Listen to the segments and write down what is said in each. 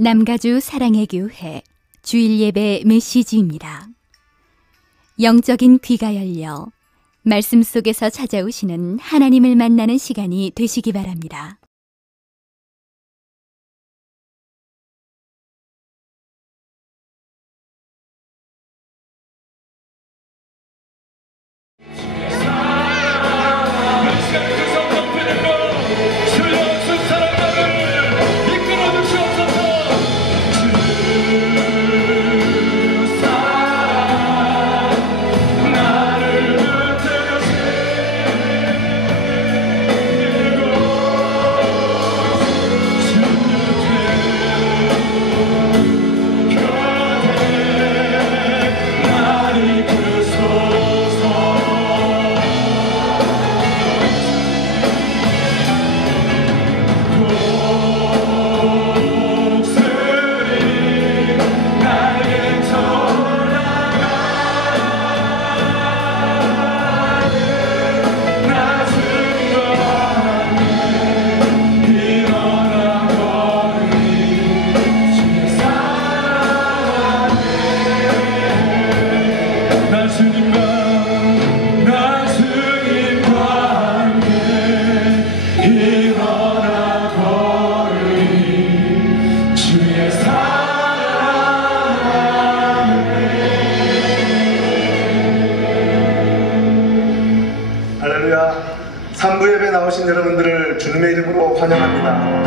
남가주 사랑의 교회 주일 예배 메시지입니다. 영적인 귀가 열려 말씀 속에서 찾아오시는 하나님을 만나는 시간이 되시기 바랍니다. 할렐루야. 3부 예배 나오신 여러분들을 주님의 이름으로 환영합니다.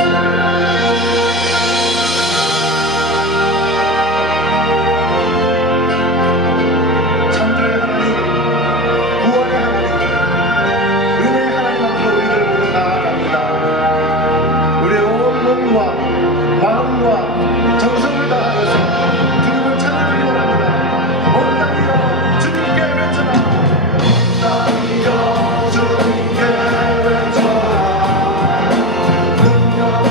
주님께 외쳐라. 능력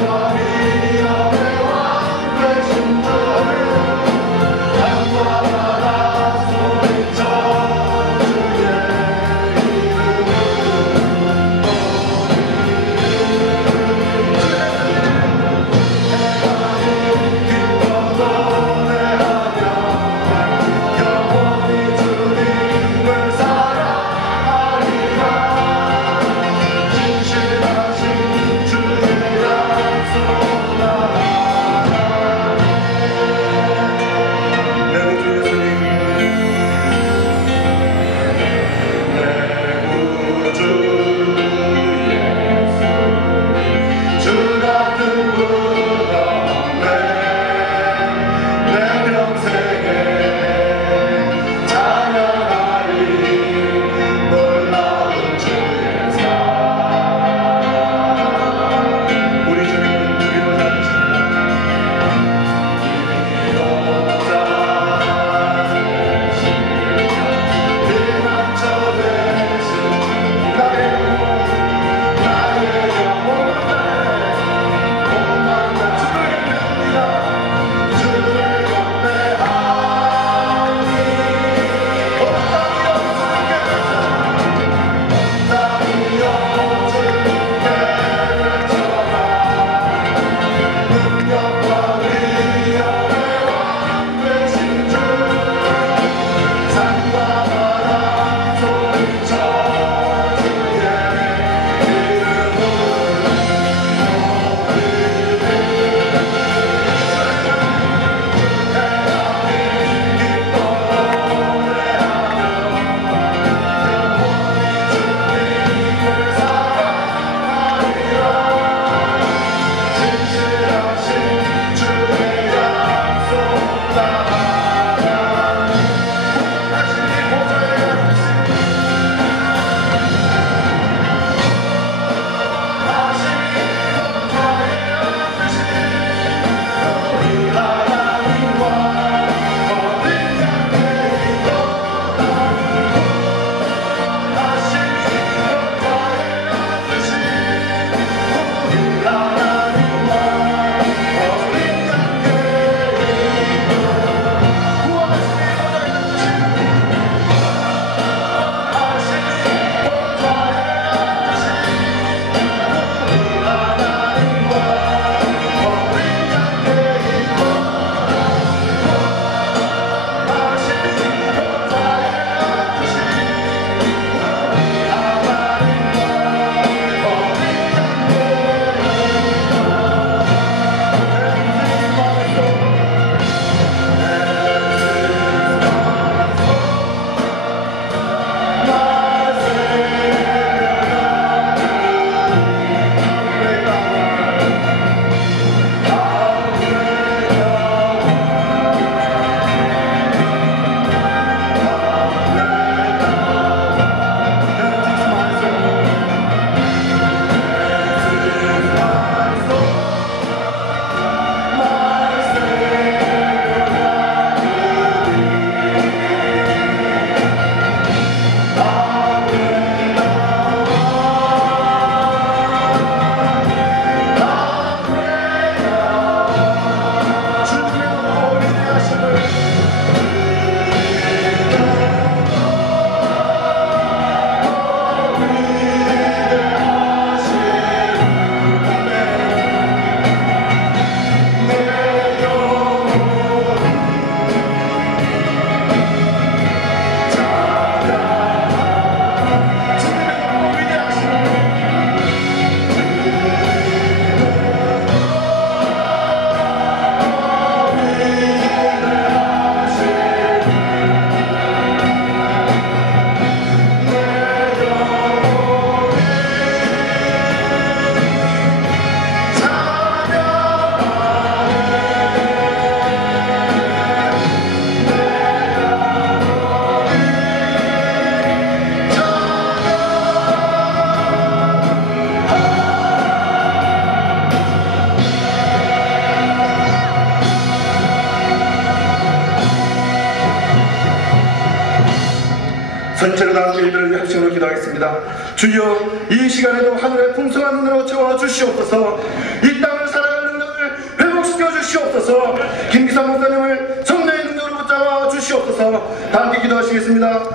전체로 다 함께 예배를 위해 합심으로 기도하겠습니다. 주여, 이 시간에도 하늘의 풍성한 눈으로 채워 주시옵소서. 이 땅을 살아갈 능력을 회복시켜 주시옵소서. 김기상 목사님을 성령의 능력으로 붙잡아 주시옵소서. 다 함께 기도하시겠습니다. 하나님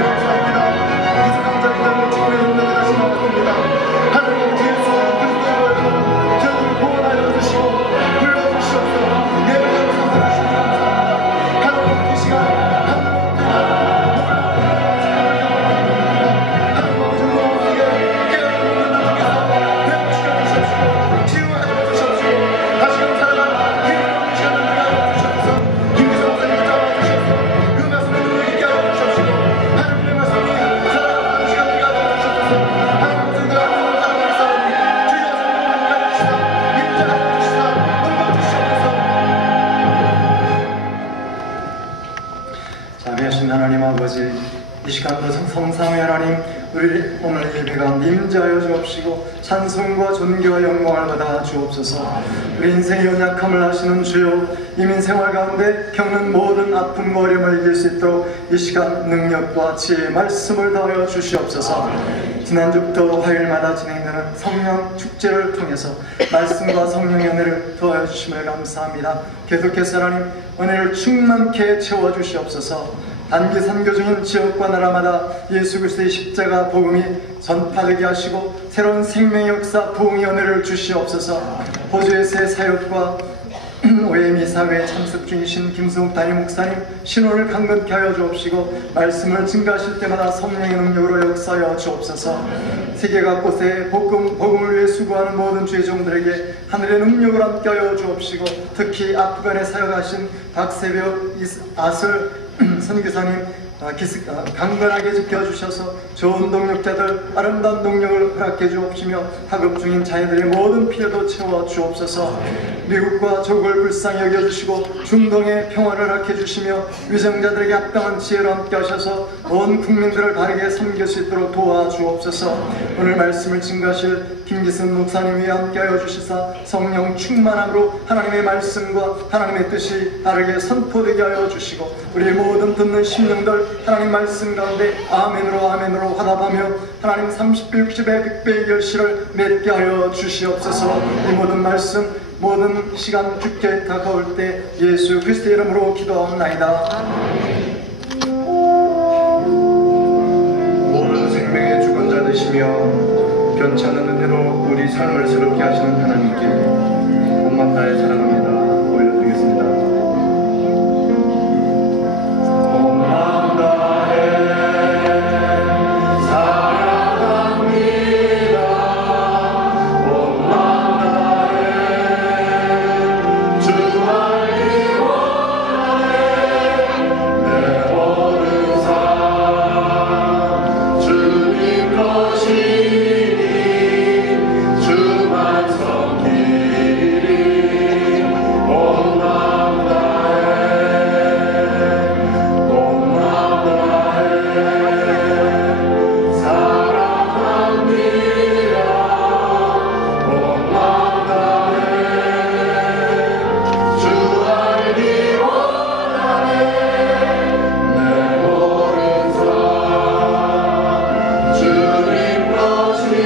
감사합니다. 이주 강자님들 주님의 능력을 다시 나왔습니다. 하나님 예수 그리스도의 이름으로 저희를 구원하여 주시고 불러주시옵소서. 예배를 삼아주시니 감사합니다. 하나님 이 시간 자비하신 하나님 아버지, 이 시간도 성삼위 하나님, 우리 오늘 예배가 임재하여 주옵시고 찬송과 존귀와 영광을 받아 주옵소서. 우리 인생의 연약함을 아시는 주여, 이민 생활 가운데 겪는 모든 아픔과 어려움을 이길 수 있도록 이 시간 능력과 지혜의 말씀을 더하여 주시옵소서. 지난주부터 화요일마다 진행되는 성령 축제를 통해서 말씀과 성령의 은혜를 더하여 주심을 감사합니다. 계속해서 하나님 은혜를 충만케 채워주시옵소서. 단기 선교 중인 지역과 나라마다 예수 그리스도의 십자가 복음이 전파되게 하시고 새로운 생명의 역사 부흥의 은혜를 주시옵소서. 호주에서의 사역과 OME 사회에 참석 중이신 김승욱 담임 목사님 신원을 강건케 하여 주옵시고 말씀을 증가하실 때마다 성령의 능력으로 역사하여 주옵소서. 세계 각곳에 복음을 위해 수고하는 모든 주의 종들에게 하늘의 능력을 함께하여 주옵시고 특히 아프간에 사역하신 박세벽 아슬 선교사님 강건하게 지켜주셔서 좋은 동력자들 아름다운 동력을 허락해 주옵시며 학업 중인 자녀들의 모든 필요도 채워 주옵소서. 미국과 조국을 불쌍히 여겨주시고 중동의 평화를 허락해 주시며 위정자들에게 합당한 지혜로 함께 하셔서 온 국민들을 바르게 섬길 수 있도록 도와주옵소서. 오늘 말씀을 증가하실 김기승 목사님 위에 함께하여 주시사 성령 충만함으로 하나님의 말씀과 하나님의 뜻이 바르게 선포되게 하여 주시고 우리 모든 듣는 심령들 하나님 말씀 가운데 아멘으로 화답하며 하나님 30배 60배 100배의 결실을 맺게 하여 주시옵소서. 이 모든 말씀 모든 시간 죽게 다가올 때 예수 그리스도의 이름으로 기도하옵나이다. 모든 생명의 주권자 되시며 변치 않는 은혜로 우리 삶을 새롭게 하시는 하나님께 온맘 다해 사랑합니다. 올려드리겠습니다. 온맘 다해 사랑합니다. 온맘 다해 주 알기 원하네. 내 모든 삶 주님 것이니 주만 섬기리. 온맘 다해 온맘 다해 사랑합니다. 온맘 다해 주 알기 원하네. 내 모든 삶 주님 것이니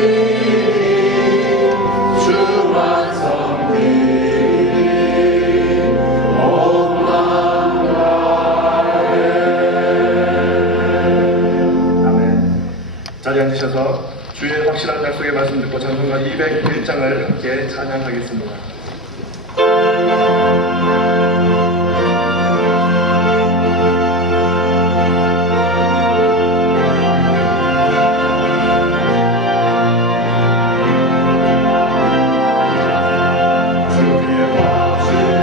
주만 섬기리. 온맘 다해. 아멘. 자리에 앉으셔서 주의 확실한 약속의 말씀 듣고 찬송가 201장을 함께 찬양하겠습니다. 주의 확실한 약속의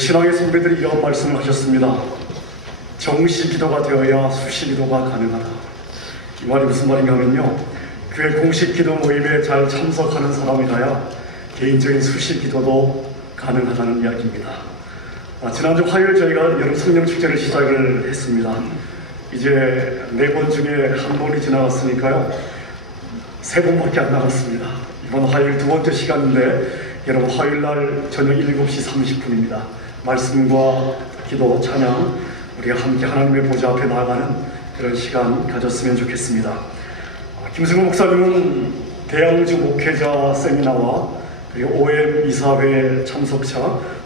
신앙의 선배들이 이런 말씀을 하셨습니다. 정시기도가 되어야 수시기도가 가능하다. 이 말이 무슨 말인가 하면요, 교회 공식 기도 모임에 잘 참석하는 사람이라야 개인적인 수시기도도 가능하다는 이야기입니다. 지난주 화요일 저희가 여름 성령 축제를 시작을 했습니다. 이제 4번 중에 1번이 지나갔으니까요, 3번밖에 안 남았습니다. 이번 화요일 2번째 시간인데 여러분, 화요일날 저녁 7시 30분입니다. 말씀과 기도, 찬양, 우리가 함께 하나님의 보좌 앞에 나아가는 그런 시간 가졌으면 좋겠습니다. 김승우 목사님은 대양주 목회자 세미나와 그리고 OM 이사회 참석차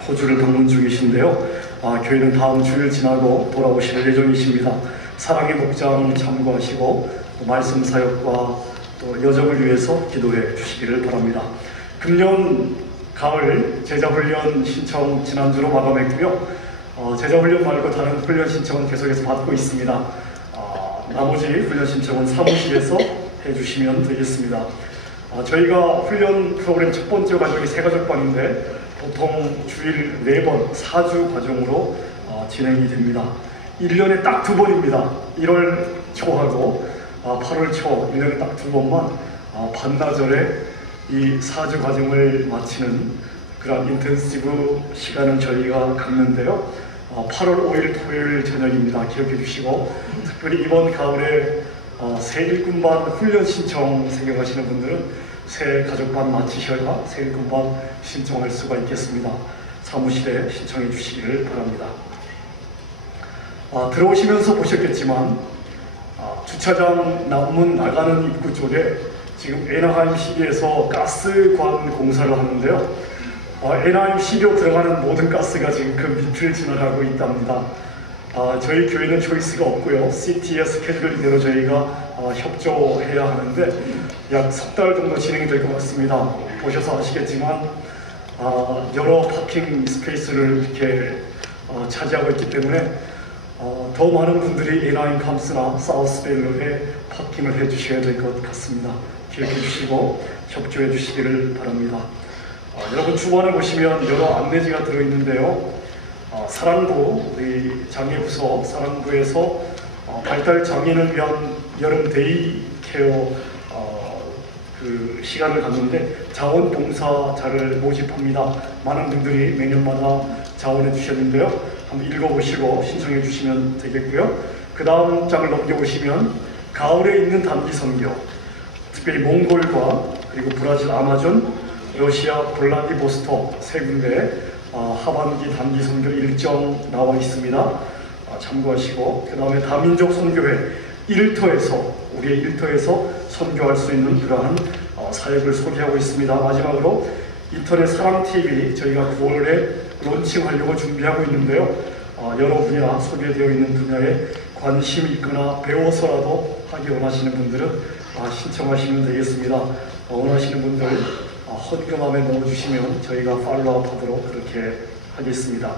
호주를 방문 중이신데요. 교회는 다음 주일 지나고 돌아오실 예정이십니다. 사랑의 목장 참고하시고 또 말씀 사역과 또 여정을 위해서 기도해 주시기를 바랍니다. 금년 가을 제자훈련 신청 지난주로 마감했고요. 제자훈련 말고 다른 훈련 신청은 계속해서 받고 있습니다. 나머지 훈련 신청은 사무실에서 해주시면 되겠습니다. 저희가 훈련 프로그램 첫 번째 과정이 새가족반인데 보통 주일 4번 4주 과정으로 진행이 됩니다. 1년에 딱 2번입니다. 1월 초하고 8월 초 1년에 딱 2번만 반나절에 이 4주 과정을 마치는 그런 인텐시브 시간을 저희가 갖는데요. 8월 5일 토요일 저녁입니다. 기억해 주시고, 특별히 이번 가을에 새 일꾼반 훈련 신청 생각하시는 분들은 새 가족반 마치셔야 새 일꾼반 신청할 수가 있겠습니다. 사무실에 신청해 주시기를 바랍니다. 들어오시면서 보셨겠지만 주차장 남문 나가는 입구 쪽에 지금 에나하임 시리에서 가스관 공사를 하는데요. 에나하임 시리로 들어가는 모든 가스가 지금 그 밑을 지나가고 있답니다. 저희 교회는 초이스가 없고요. CT의 스케줄대로 저희가 협조해야 하는데 약 3달 정도 진행이 될 것 같습니다. 보셔서 아시겠지만 여러 파킹 스페이스를 이렇게 차지하고 있기 때문에 더 많은 분들이 에나하임 캄스나 사우스밸리에 파킹을 해주셔야 될 것 같습니다. 기억해 주시고 협조해 주시기를 바랍니다. 여러분, 주변에 보시면 여러 안내지가 들어있는데요. 사랑부, 우리 장애부서 사랑부에서 발달 장애인을 위한 여름 데이케어 그 시간을 갖는데 자원봉사자를 모집합니다. 많은 분들이 매년마다 자원해 주셨는데요. 한번 읽어보시고 신청해 주시면 되겠고요. 그 다음 장을 넘겨보시면 가을에 있는 단기 선교, 특별히 몽골과 그리고 브라질 아마존, 러시아 블라디보스톡 3군데 하반기 단기 선교 일정 나와 있습니다. 참고하시고, 그 다음에 다민족 선교회 일터에서, 우리의 일터에서 선교할 수 있는 그러한 사역을 소개하고 있습니다. 마지막으로 인터넷 사랑TV 저희가 9월에 론칭하려고 준비하고 있는데요. 여러 분야, 소개되어 있는 분야에 관심이 있거나 배워서라도 하기 원하시는 분들은 신청하시면 되겠습니다. 원하시는 분들 헌금함에 넣어주시면 저희가 팔로우업 하도록 그렇게 하겠습니다.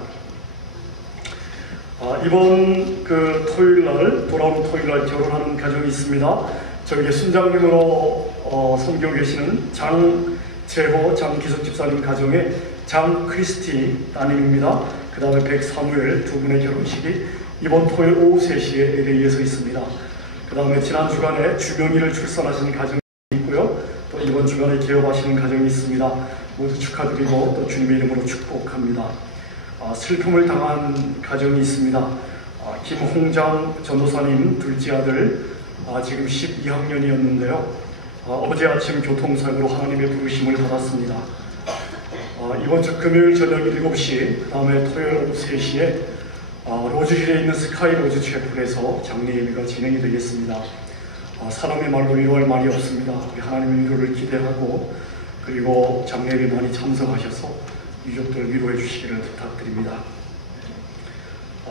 이번 그 토요일날, 돌아오는 토요일날 결혼하는 가정이 있습니다. 저기 순장님으로 섬기고 계시는 장재호, 장기석 집사님 가정의 장크리스티 따님입니다. 그 다음에 백사무엘 두 분의 결혼식이 이번 토요일 오후 3시에 LA에서 있습니다. 그 다음에 지난 주간에 주명이를 출산하신 가정이 있고요. 또 이번 주간에 개업하시는 가정이 있습니다. 모두 축하드리고 또 주님의 이름으로 축복합니다. 슬픔을 당한 가정이 있습니다. 김홍장 전도사님 둘째 아들, 지금 12학년이었는데요. 어제 아침 교통사고로 하나님의 부르심을 받았습니다. 이번 주 금요일 저녁 7시, 그 다음에 토요일 오후 3시에 로즈힐에 있는 스카이 로즈 채플에서 장례 예배가 진행이 되겠습니다. 사람의 말로 위로할 말이 없습니다. 우리 하나님의 위로를 기대하고, 그리고 장례 예배 많이 참석하셔서 유족들 위로해 주시기를 부탁드립니다.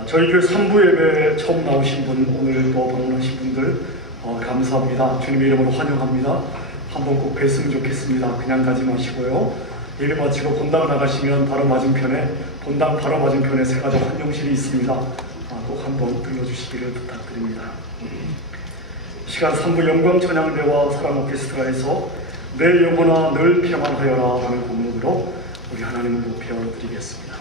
저희 교회 3부 예배 처음 나오신 분, 오늘 또 방문하신 분들 감사합니다. 주님의 이름으로 환영합니다. 한번 꼭 뵀으면 좋겠습니다. 그냥 가지 마시고요. 예배 마치고 본당 나가시면 바로 맞은편에, 본당 바로 맞은편에 새가족 환영실이 있습니다. 꼭 한번 들러주시기를 부탁드립니다. 시간 3부 영광 찬양대와 사랑 오케스트라에서 내 영혼아 늘 평안하여라 라는 곡목으로 우리 하나님을 높여 드리겠습니다.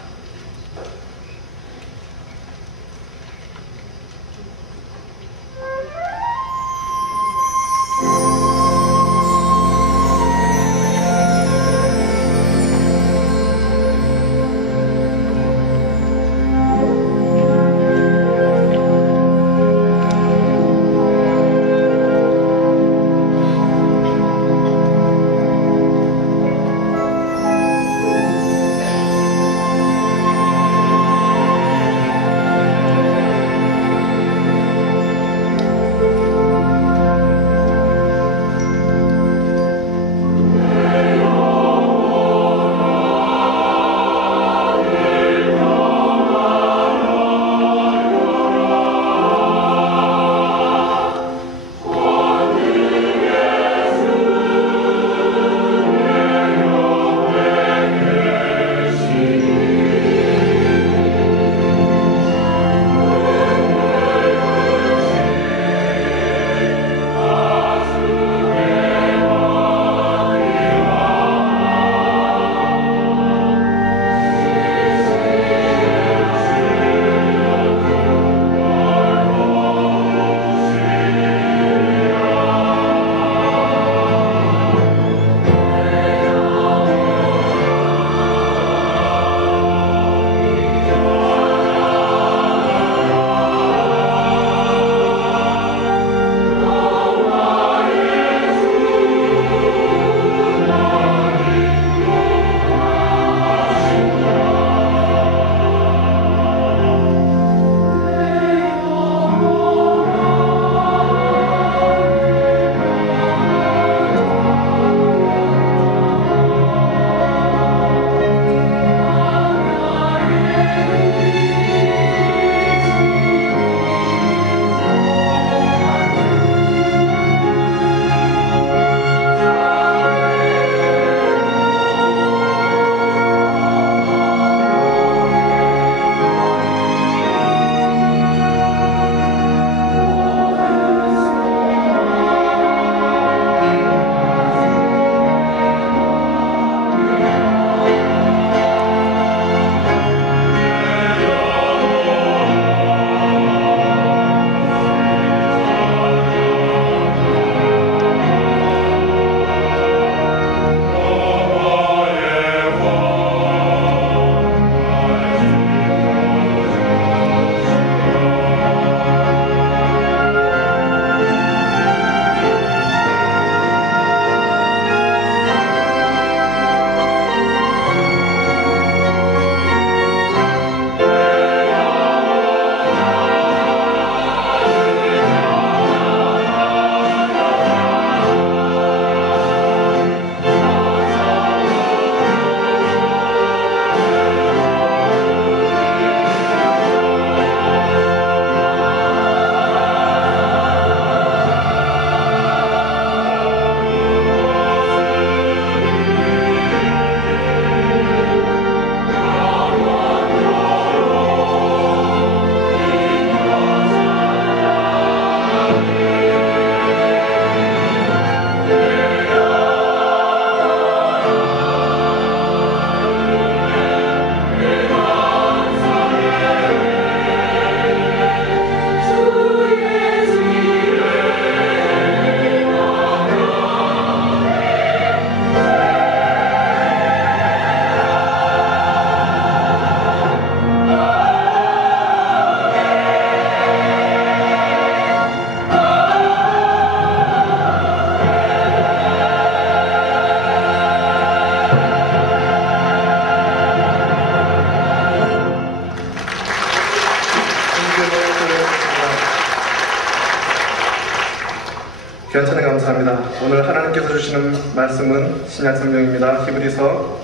감사합니다. 오늘 하나님께서 주시는 말씀은 신약성경입니다. 히브리서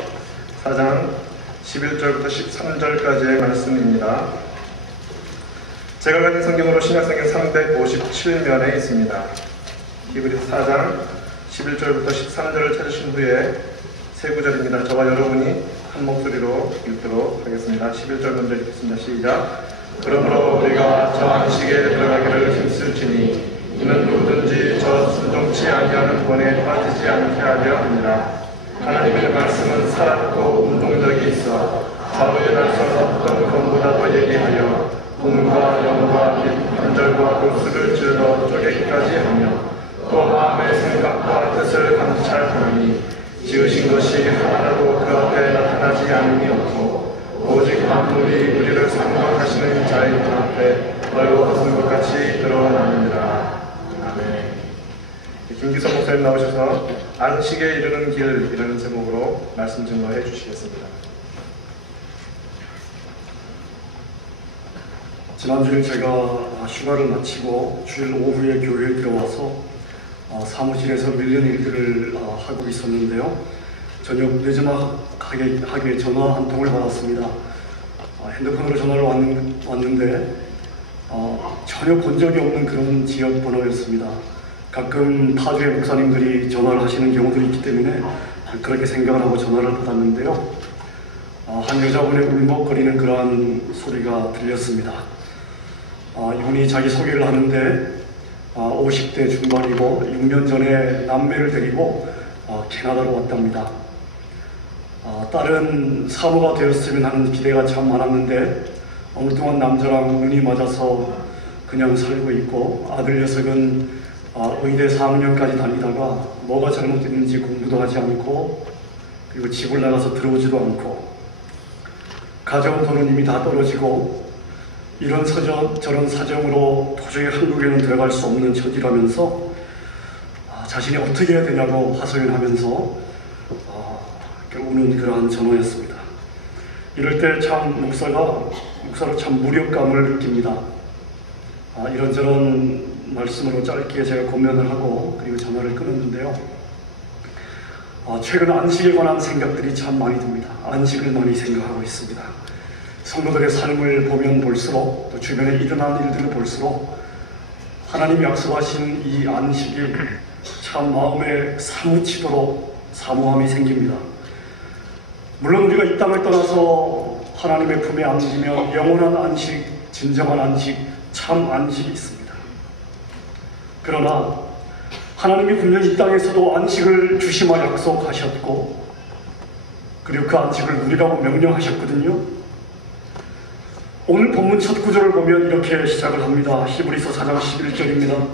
4장 11절부터 13절까지의 말씀입니다. 제가 가진 성경으로 신약성경 357면에 있습니다. 히브리서 4장 11절부터 13절을 찾으신 후에 세 구절입니다. 저와 여러분이 한 목소리로 읽도록 하겠습니다. 11절 먼저 읽겠습니다. 시작. 그러므로 우리가 저 안식에 들어가기를 힘쓸지니 이는 누구든지 저 순종치 아니하는 권에 빠지지 않게 하려 합니다. 하나님의 말씀은 살았고 운동력이 있어 좌우의 날선 어떤 검보다도 예리하여 몸과 영과 및 관절과 골수를 찔러 쪼개기까지 하며 또 마음의 생각과 뜻을 감찰하니 지으신 것이 하나라도 그 앞에 나타나지 않음이 없고 오직 만물이 우리를 상관하시는 자의 눈 앞에 벌거벗은 것 같이 드러나느니라. 아멘. 김기성 목사님 나오셔서 안식에 이르는 길이라는 제목으로 말씀 증거해 주시겠습니다. 지난주에 제가 휴가를 마치고 주일 오후에 교회에 들어와서 사무실에서 밀린 일들을 하고 있었는데요. 저녁 늦음하게 전화 한 통을 받았습니다. 핸드폰으로 전화를 왔는데 전혀 본 적이 없는 그런 지역 번호였습니다. 가끔 타주의 목사님들이 전화를 하시는 경우들이 있기 때문에 그렇게 생각을 하고 전화를 받았는데요. 한 여자분의 울먹거리는 그러한 소리가 들렸습니다. 이분이 자기 소개를 하는데 50대 중반이고 6년 전에 남매를 데리고 캐나다로 왔답니다. 딸은 사모가 되었으면 하는 기대가 참 많았는데 어느 동안 남자랑 눈이 맞아서 그냥 살고 있고, 아들 녀석은 의대 4학년까지 다니다가 뭐가 잘못됐는지 공부도 하지 않고 그리고 집을 나가서 들어오지도 않고 가져온 돈은 이미 다 떨어지고 이런 저런 사정으로 도저히 한국에는 들어갈 수 없는 처지라면서 자신이 어떻게 해야 되냐고 하소연하면서 우는 그러한 전화였습니다. 이럴 때 참 목사로 참 무력감을 느낍니다. 이런저런 말씀으로 짧게 제가 권면을 하고 그리고 전화를 끊었는데요. 최근 안식에 관한 생각들이 참 많이 듭니다. 안식을 많이 생각하고 있습니다. 성도들의 삶을 보면 볼수록 또 주변에 일어난 일들을 볼수록 하나님이 약속하신 이 안식이 참 마음에 사무치도록 사모함이 생깁니다. 물론 우리가 이 땅을 떠나서 하나님의 품에 안기면 영원한 안식, 진정한 안식, 참 안식이 있습니다. 그러나 하나님이 분명히 이 땅에서도 안식을 주시마 약속하셨고 그리고 그 안식을 누리라고 명령하셨거든요. 오늘 본문 첫 구절을 보면 이렇게 시작을 합니다. 히브리서 4장 11절입니다.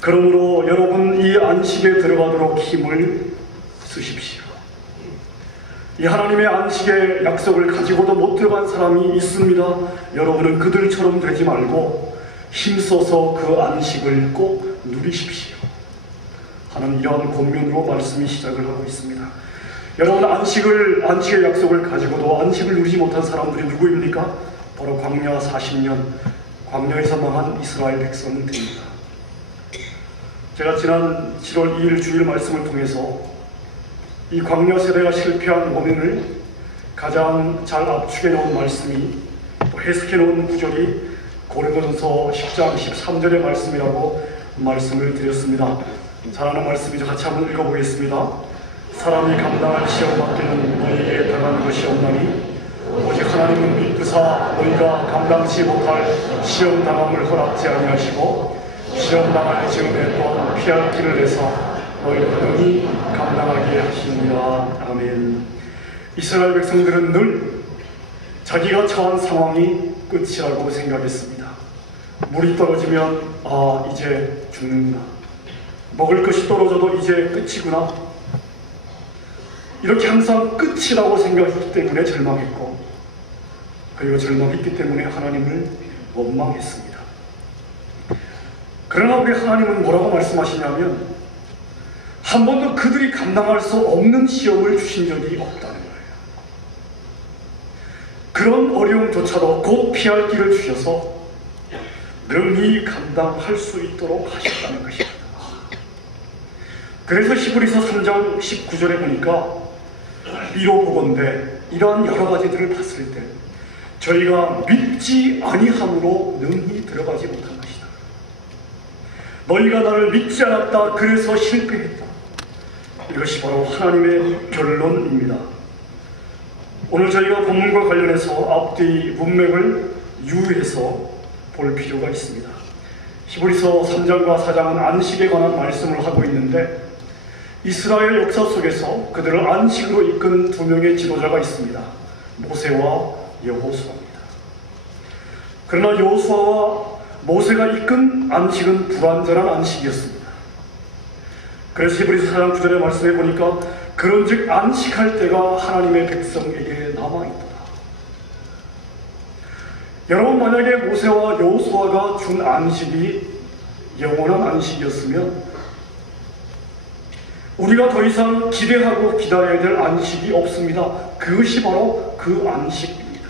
그러므로 여러분 이 안식에 들어가도록 힘을 쓰십시오. 이 하나님의 안식의 약속을 가지고도 못 들어간 사람이 있습니다. 여러분은 그들처럼 되지 말고 힘써서 그 안식을 꼭 누리십시오. 하는 이러한 권면으로 말씀이 시작을 하고 있습니다. 여러분, 안식의 약속을 가지고도 안식을 누리지 못한 사람들이 누구입니까? 바로 광야 40년, 광야에서 망한 이스라엘 백성들입니다. 제가 지난 7월 2일 주일 말씀을 통해서 이 광야 세대가 실패한 원인을 가장 잘 압축해 놓은 말씀이, 또 해석해 놓은 구절이 고린도전서 10장 13절의 말씀이라고 말씀을 드렸습니다. 잘 아는 말씀이죠. 같이 한번 읽어보겠습니다. 사람이 감당할 시험 밖에는 너희에게 당하는 것이 없나니 오직 하나님은 믿으사 너희가 감당치 못할 시험 당함을 허락지 아니하시고 시험 당할 즈음에 또한 피할 길을 내서 너희를 능히 감당하게 하시느니라. 아멘. 이스라엘 백성들은 늘 자기가 처한 상황이 끝이라고 생각했습니다. 물이 떨어지면 이제 죽는구나. 먹을 것이 떨어져도 이제 끝이구나. 이렇게 항상 끝이라고 생각했기 때문에 절망했고, 그리고 절망했기 때문에 하나님을 원망했습니다. 그러나 우리 하나님은 뭐라고 말씀하시냐면 한 번도 그들이 감당할 수 없는 시험을 주신 적이 없다는 거예요. 그런 어려움조차도 곧 피할 길을 주셔서 능히 감당할 수 있도록 하셨다는 것입니다. 그래서 히브리서 3장 19절에 보니까 이로 보건대 이러한 여러 가지들을 봤을 때 저희가 믿지 아니함으로 능히 들어가지 못한 것이다. 너희가 나를 믿지 않았다. 그래서 실패했다. 이것이 바로 하나님의 결론입니다. 오늘 저희가 본문과 관련해서 앞뒤 문맥을 유의해서 볼 필요가 있습니다. 히브리서 3장과 4장은 안식에 관한 말씀을 하고 있는데 이스라엘 역사 속에서 그들을 안식으로 이끈 두 명의 지도자가 있습니다. 모세와 여호수아입니다. 그러나 여호수아와 모세가 이끈 안식은 불완전한 안식이었습니다. 그래서 히브리서 4장 9절의 말씀에 보니까 그런즉 안식할 때가 하나님의 백성에게 남아있도다. 여러분, 만약에 모세와 여호수아가 준 안식이 영원한 안식이었으면 우리가 더 이상 기대하고 기다려야 될 안식이 없습니다. 그것이 바로 그 안식입니다.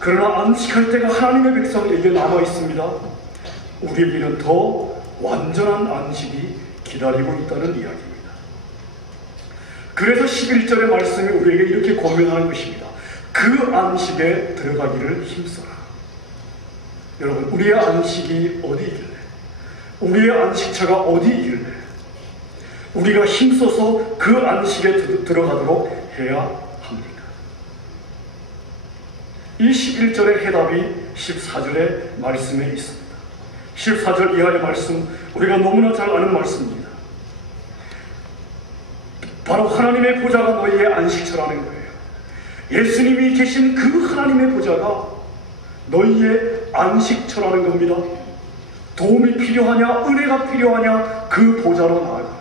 그러나 안식할 때가 하나님의 백성에게 남아있습니다. 우리에게는 더 완전한 안식이 기다리고 있다는 이야기입니다. 그래서 11절의 말씀이 우리에게 이렇게 권면하는 것입니다. 그 안식에 들어가기를 힘써라. 여러분, 우리의 안식이 어디 있길래? 우리의 안식처가 어디 있길래? 우리가 힘써서 그 안식에 들어가도록 해야 합니까? 이 11절의 해답이 14절의 말씀에 있습니다. 14절 이하의 말씀, 우리가 너무나 잘 아는 말씀입니다. 바로 하나님의 보좌가 너희의 안식처라는 거예요. 예수님이 계신 그 하나님의 보좌가 너희의 안식처라는 겁니다. 도움이 필요하냐, 은혜가 필요하냐, 그 보좌로 나아가라.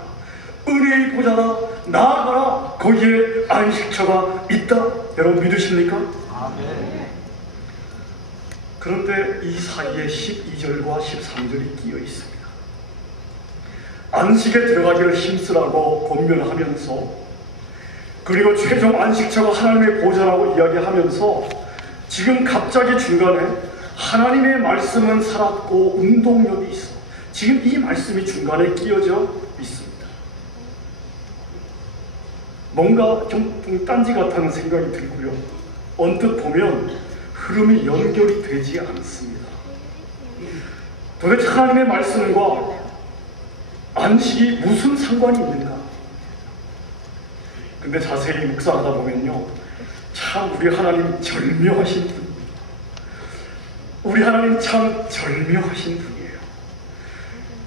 은혜의 보좌라, 나아가라. 거기에 안식처가 있다. 여러분 믿으십니까? 아멘. 그런데 이 사이에 12절과 13절이 끼어 있습니다. 안식에 들어가기를 힘쓰라고 권면하면서, 그리고 최종 안식처가 하나님의 보좌라고 이야기하면서 지금 갑자기 중간에 하나님의 말씀은 살았고 운동력이 있어. 지금 이 말씀이 중간에 끼어져 있습니다. 뭔가 좀 딴지 같다는 생각이 들고요. 언뜻 보면 흐름이 연결이 되지 않습니다. 도대체 하나님의 말씀과 안식이 무슨 상관이 있는가? 근데 자세히 묵상하다 보면요, 참 우리 하나님 절묘하신 분입니다. 우리 하나님 참 절묘하신 분이에요.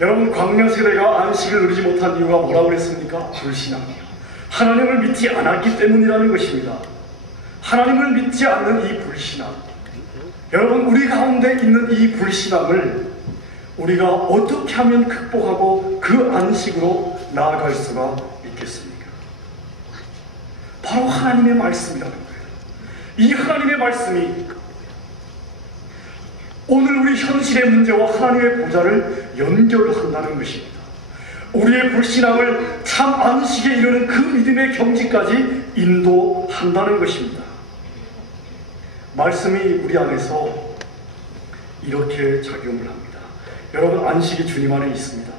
여러분, 광야 세대가 안식을 누리지 못한 이유가 뭐라고 그랬습니까? 불신앙이요. 하나님을 믿지 않았기 때문이라는 것입니다. 하나님을 믿지 않는 이 불신앙, 여러분, 우리 가운데 있는 이 불신앙을 우리가 어떻게 하면 극복하고 그 안식으로 나아갈 수가 있겠습니까? 바로 하나님의 말씀이라는 거예요. 이 하나님의 말씀이 오늘 우리 현실의 문제와 하나님의 보좌를 연결한다는 것입니다. 우리의 불신앙을 참 안식에 이르는 그 믿음의 경지까지 인도한다는 것입니다. 말씀이 우리 안에서 이렇게 작용을 합니다. 여러분, 안식이 주님 안에 있습니다.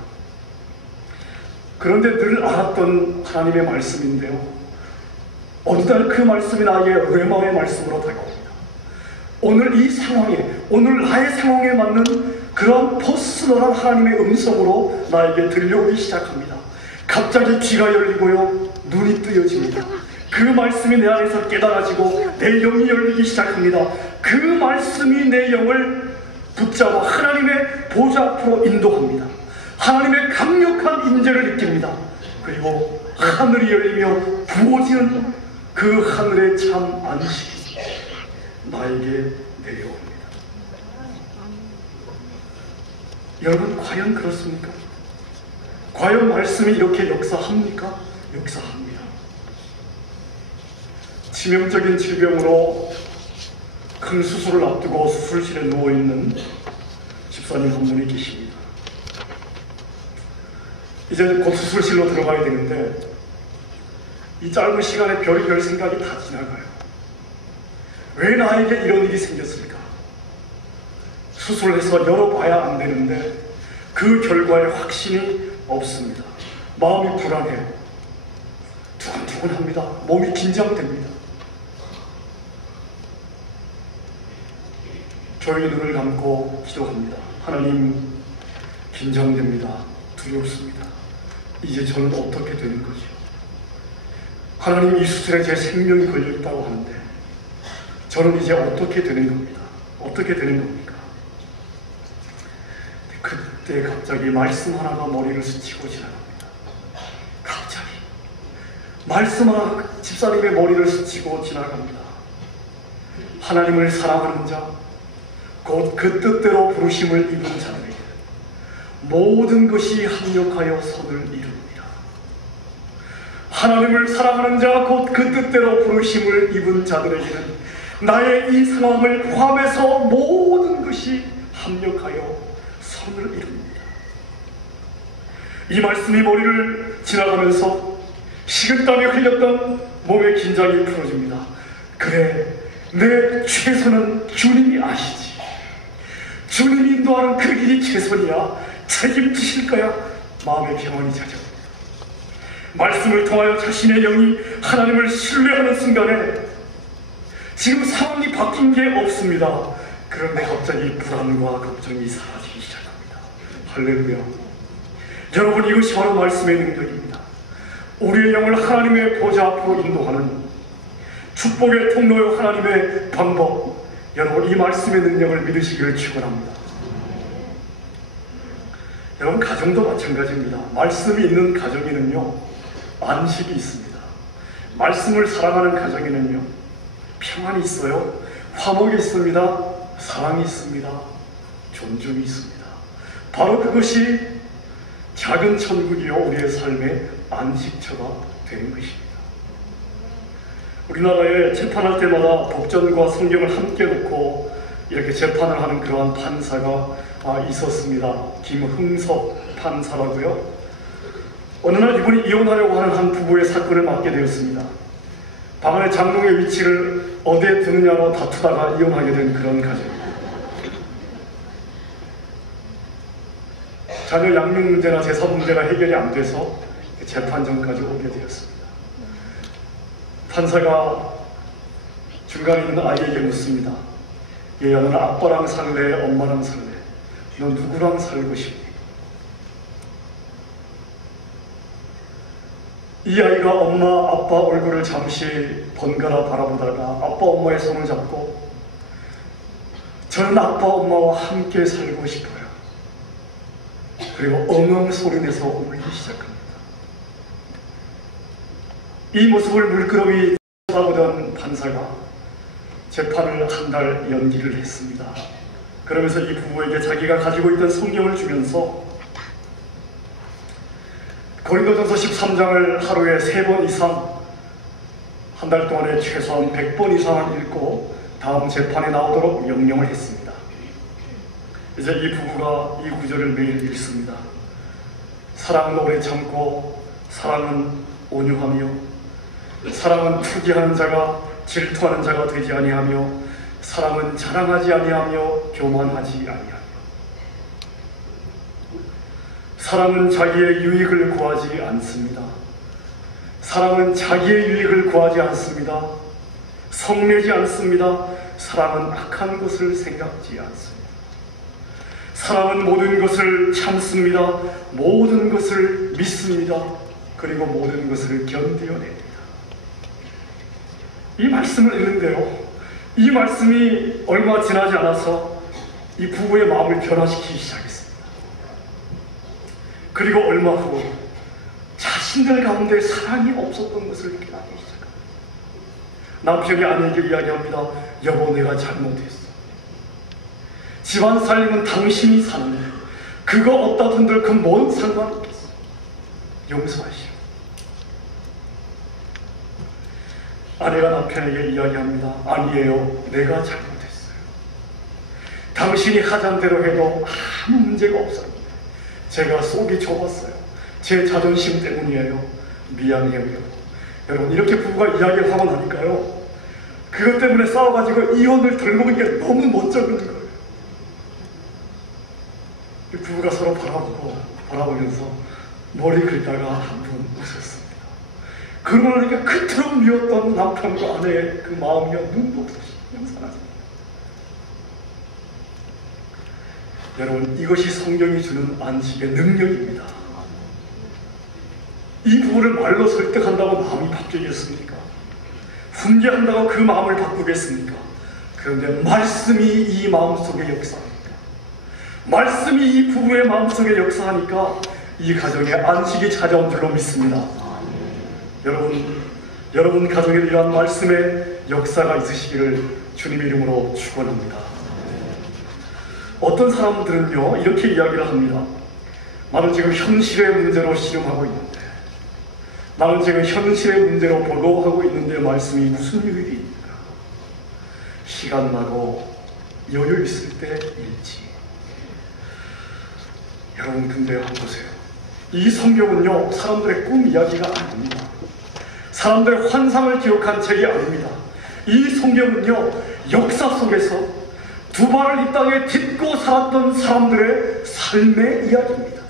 그런데 늘 알았던 하나님의 말씀인데요, 어느 날 그 말씀이 나에게 뢰마의 말씀으로 다가옵니다. 오늘 이 상황에, 오늘 나의 상황에 맞는 그런 퍼스널한 하나님의 음성으로 나에게 들려오기 시작합니다. 갑자기 귀가 열리고요, 눈이 뜨여집니다. 그 말씀이 내 안에서 깨달아지고 내 영이 열리기 시작합니다. 그 말씀이 내 영을 붙잡아 하나님의 보좌 앞으로 인도합니다. 하나님의 강력한 인재를 느낍니다. 그리고 하늘이 열리며 부어지는 그 하늘의 참 안식이 나에게 내려옵니다. 여러분, 과연 그렇습니까? 과연 말씀이 이렇게 역사합니까? 역사합니다. 치명적인 질병으로 큰 수술을 앞두고 수술실에 누워있는 집사님 한 분이 계십니다. 이제 곧 수술실로 들어가야 되는데 이 짧은 시간에 별의별 생각이 다 지나가요. 왜 나에게 이런 일이 생겼을까? 수술을 해서 열어봐야 안 되는데 그 결과에 확신이 없습니다. 마음이 불안해요. 두근두근합니다. 몸이 긴장됩니다. 저희 눈을 감고 기도합니다. 하나님, 긴장됩니다. 두렵습니다. 이제 저는 어떻게 되는 거죠? 하나님, 이 수술에 제 생명이 걸려있다고 하는데 저는 이제 어떻게 되는 겁니다. 어떻게 되는 겁니까? 그때 갑자기 말씀 하나가 머리를 스치고 지나갑니다. 갑자기 말씀 하나 집사님의 머리를 스치고 지나갑니다. 하나님을 사랑하는 자, 곧 그 뜻대로 부르심을 입은 자들에게 모든 것이 합력하여 선을 이룹니다. 하나님을 사랑하는 자, 곧 그 뜻대로 부르심을 입은 자들에게는 나의 이 상황을 포함해서 모든 것이 합력하여 선을 이룹니다. 이 말씀이 머리를 지나가면서 식은땀이 흘렸던 몸의 긴장이 풀어집니다. 그래, 내 최선은 주님이 아시지. 주님이 인도하는 그 길이 최선이야. 책임지실 거야. 마음의 평안이 찾아옵니다. 말씀을 통하여 자신의 영이 하나님을 신뢰하는 순간에 지금 상황이 바뀐 게 없습니다. 그런데 갑자기 불안과 걱정이 사라지기 시작합니다. 할렐루야. 여러분, 이것이 바로 말씀의 능력입니다. 우리의 영을 하나님의 보좌 앞으로 인도하는 축복의 통로요 하나님의 방법, 여러분, 이 말씀의 능력을 믿으시기를 축원합니다. 여러분, 가정도 마찬가지입니다. 말씀이 있는 가정에는요, 안식이 있습니다. 말씀을 사랑하는 가정에는요, 평안이 있어요. 화목이 있습니다. 사랑이 있습니다. 존중이 있습니다. 바로 그것이 작은 천국이요, 우리의 삶의 안식처가 되는 것입니다. 우리나라에 재판할 때마다 법전과 성경을 함께 놓고 이렇게 재판을 하는 그러한 판사가 있었습니다. 김흥석 판사라고요. 어느 날 이분이 이혼하려고 하는 한 부부의 사건을 맡게 되었습니다. 방 안에 장롱의 위치를 어디에 두느냐로 다투다가 이혼하게 된 그런 가정입니다. 자녀 양육 문제나 재산 문제가 해결이 안 돼서 재판정까지 오게 되었습니다. 판사가 중간에 있는 아이에게 묻습니다. 얘야, 너는 아빠랑 살래? 엄마랑 살래? 너 누구랑 살고 싶니? 이 아이가 엄마, 아빠 얼굴을 잠시 번갈아 바라보다가 아빠, 엄마의 손을 잡고 저는 아빠, 엄마와 함께 살고 싶어요. 그리고 엉엉 소리내서 울기 시작합니다. 이 모습을 물끄러미 쳐다보던 판사가 재판을 한 달 연기를 했습니다. 그러면서 이 부부에게 자기가 가지고 있던 성경을 주면서 고린도전서 13장을 하루에 3번 이상, 한 달 동안에 최소한 100번 이상을 읽고 다음 재판에 나오도록 명령을 했습니다. 이제 이 부부가 이 구절을 매일 읽습니다. 사랑은 오래 참고, 사랑은 온유하며, 사랑은 투기하는 자가 질투하는 자가 되지 아니하며, 사랑은 자랑하지 아니하며 교만하지 아니하며, 사랑은 자기의 유익을 구하지 않습니다. 사랑은 자기의 유익을 구하지 않습니다. 성내지 않습니다. 사랑은 악한 것을 생각지 않습니다. 사랑은 모든 것을 참습니다. 모든 것을 믿습니다. 그리고 모든 것을 견뎌냅니다. 이 말씀을 읽는데요, 이 말씀이 얼마 지나지 않아서 이 부부의 마음을 변화시키기 시작했습니다. 그리고 얼마 후 자신들 가운데 사랑이 없었던 것을 깨닫기 시작합니다. 남편이 아내에게 이야기합니다. 여보, 내가 잘못했어. 집안 살림은 당신이 사는데 그거 어디다 돈들 그 뭔 상관이 있겠어. 용서하시오. 아내가 남편에게 이야기합니다. 아니에요, 내가 잘못했어요. 당신이 하자는 대로 해도 아무 문제가 없어요. 제가 속이 좁았어요. 제 자존심 때문이에요. 미안해요. 여러분, 이렇게 부부가 이야기를 하고 나니까요, 그것 때문에 싸워가지고 이혼을 덜먹은 게 너무 멋쩍은 거예요. 부부가 서로 바라보면서 머리 긁다가 한 번 웃었습니다. 그러고 나니까 그토록 미웠던 남편과 아내의 그 마음이 눈부시게 사라집니다. 여러분, 이것이 성경이 주는 안식의 능력입니다. 이 부분을 말로 설득한다고 마음이 바뀌겠습니까? 훈계한다고 그 마음을 바꾸겠습니까? 그런데 말씀이 이 마음속에 역사하니까, 말씀이 이 부부의 마음속에 역사하니까 이 가정에 안식이 찾아온 줄로 믿습니다. 여러분 가정에 이러한 말씀의 역사가 있으시기를 주님의 이름으로 축원합니다. 어떤 사람들은요, 이렇게 이야기를 합니다. 나는 지금 현실의 문제로 씨름하고 있는데, 나는 지금 현실의 문제로 버거워하고 있는데 말씀이 무슨 유익입니까? 시간 나고 여유 있을 때 읽지. 여러분, 근데 한번 보세요. 이 성경은요, 사람들의 꿈 이야기가 아닙니다. 사람들의 환상을 기록한 책이 아닙니다. 이 성경은요, 역사 속에서 두 발을 이 땅에 딛고 살았던 사람들의 삶의 이야기입니다.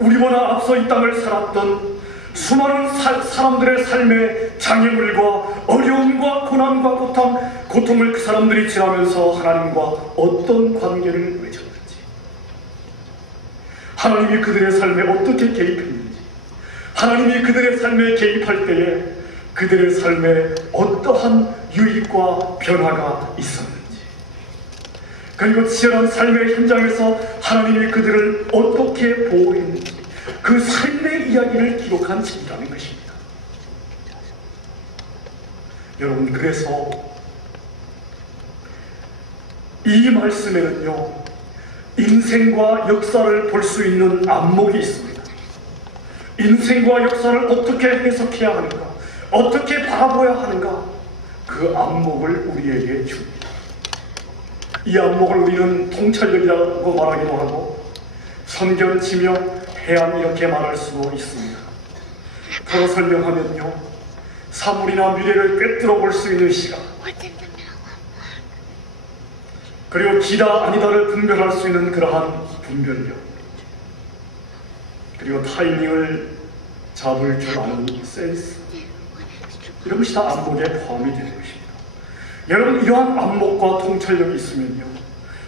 우리보다 앞서 이 땅을 살았던 수많은 사람들의 삶의 장애물과 어려움과 고난과 고통을 그 사람들이 지나면서 하나님과 어떤 관계를 맺었는지, 하나님이 그들의 삶에 어떻게 개입했는지, 하나님이 그들의 삶에 개입할 때에 그들의 삶에 어떠한 유익과 변화가 있었는지, 그리고 치열한 삶의 현장에서 하나님이 그들을 어떻게 보호했는지, 그 삶의 이야기를 기록한 책이라는 것입니다. 여러분, 그래서 이 말씀에는요, 인생과 역사를 볼 수 있는 안목이 있습니다. 인생과 역사를 어떻게 해석해야 하는가, 어떻게 바라보아야 하는가, 그 안목을 우리에게 줍니다. 이 안목을 우리는 통찰력이라고 말하기도 하고 선견, 지명, 해안 이렇게 말할 수도 있습니다. 더 설명하면요, 사물이나 미래를 꿰뚫어 볼 수 있는 시각, 그리고 기다 아니다를 분별할 수 있는 그러한 분별력, 그리고 타이밍을 잡을 줄 아는 센스, 이런 것이 다 안목에 포함이 되는 것입니다. 여러분, 이러한 안목과 통찰력이 있으면요,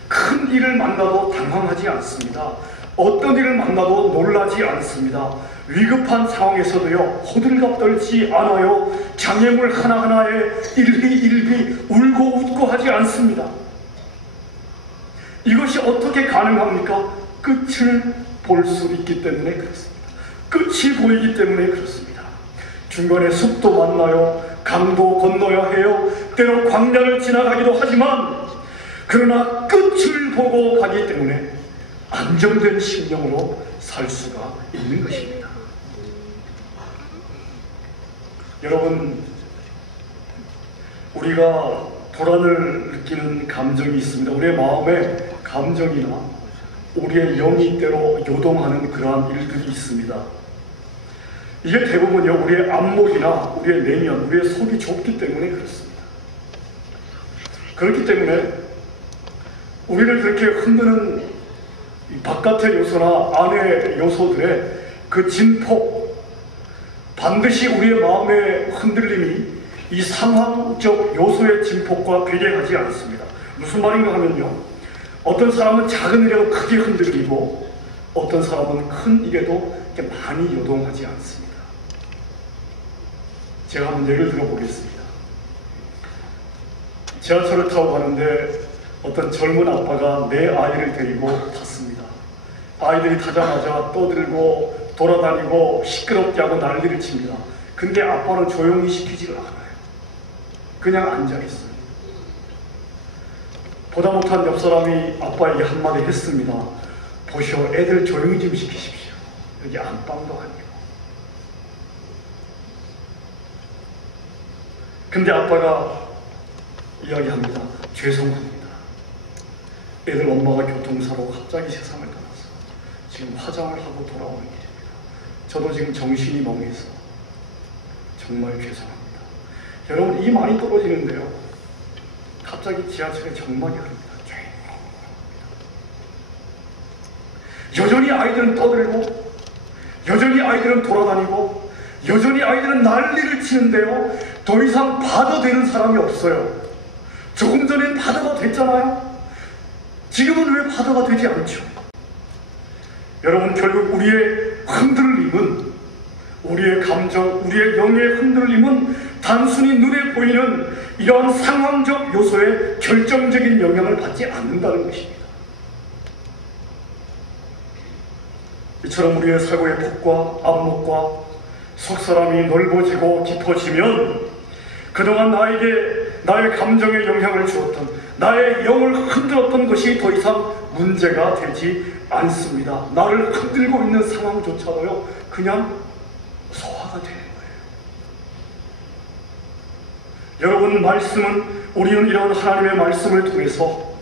큰 일을 만나도 당황하지 않습니다. 어떤 일을 만나도 놀라지 않습니다. 위급한 상황에서도요, 호들갑 떨지 않아요. 장애물 하나하나에 일비일비 울고 웃고 하지 않습니다. 이것이 어떻게 가능합니까? 끝을 볼 수 있기 때문에 그렇습니다. 끝이 보이기 때문에 그렇습니다. 중간에 숲도 만나요, 강도 건너야 해요, 때로 광야를 지나가기도 하지만, 그러나 끝을 보고 가기 때문에 안정된 심령으로 살 수가 있는 것입니다. 여러분, 우리가 불안을 느끼는 감정이 있습니다. 우리의 마음에 감정이나 우리의 영이 때로 요동하는 그러한 일들이 있습니다. 이게 대부분요, 우리의 안목이나 우리의 내면, 우리의 속이 좁기 때문에 그렇습니다. 그렇기 때문에 우리를 그렇게 흔드는 바깥의 요소나 안의 요소들의 그 진폭, 반드시 우리의 마음의 흔들림이 이 상황적 요소의 진폭과 비례하지 않습니다. 무슨 말인가 하면요, 어떤 사람은 작은 일에도 크게 흔들리고 어떤 사람은 큰 일에도 이렇게 많이 요동하지 않습니다. 제가 한번 예를 들어보겠습니다. 지하철을 타고 가는데 어떤 젊은 아빠가 내 아이를 데리고 탔습니다. 아이들이 타자마자 떠들고 돌아다니고 시끄럽게 하고 난리를 칩니다. 근데 아빠는 조용히 시키지를 않아요. 그냥 앉아있어요. 보다 못한 옆 사람이 아빠에게 한마디 했습니다. 보시오, 애들 조용히 좀 시키십시오. 여기 안방도 아니고. 근데 아빠가 이야기합니다. 죄송합니다. 애들 엄마가 교통사고 갑자기 세상을 떠났어. 지금 화장을 하고 돌아오는 길입니다. 저도 지금 정신이 멍해서 정말 죄송합니다. 여러분, 이 말이 떨어지는데요, 갑자기 지하철에 정막이 흐릅니다. 여전히 아이들은 떠들고, 여전히 아이들은 돌아다니고, 여전히 아이들은 난리를 치는데요, 더 이상 바다 되는 사람이 없어요. 조금 전엔 바다가 됐잖아요. 지금은 왜 바다가 되지 않죠? 여러분, 결국 우리의 흔들림은, 우리의 감정, 우리의 영의 흔들림은 단순히 눈에 보이는 이러한 상황적 요소에 결정적인 영향을 받지 않는다는 것입니다. 이처럼 우리의 사고의 폭과 안목과 속사람이 넓어지고 깊어지면 그동안 나의 감정에 영향을 주었던, 나의 영을 흔들었던 것이 더 이상 문제가 되지 않습니다. 나를 흔들고 있는 상황조차도요, 그냥 소화가 되는 거예요. 여러분, 말씀은, 우리는 이러한 하나님의 말씀을 통해서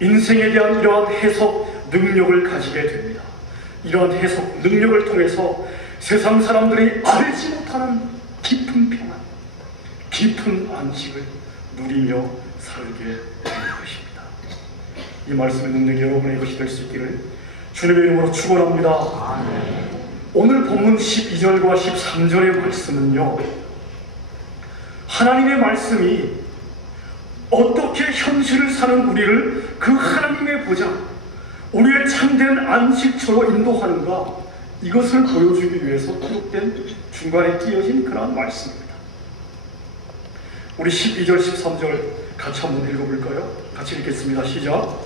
인생에 대한 이러한 해석 능력을 가지게 됩니다. 이러한 해석 능력을 통해서 세상 사람들이 알지 못하는 깊은 평안, 깊은 안식을 누리며 살게 되는 것입니다. 이 말씀의 능력이 여러분의 것이 될 수 있기를 주님의 이름으로 축원합니다. 아멘. 오늘 본문 12절과 13절의 말씀은요, 하나님의 말씀이 어떻게 현실을 사는 우리를 그 하나님의 보장, 우리의 참된 안식처로 인도하는가, 이것을 보여주기 위해서 기록된 중간에 띄어진 그러한 말씀입니다. 우리 12절, 13절 같이 한번 읽어볼까요? 같이 읽겠습니다. 시작.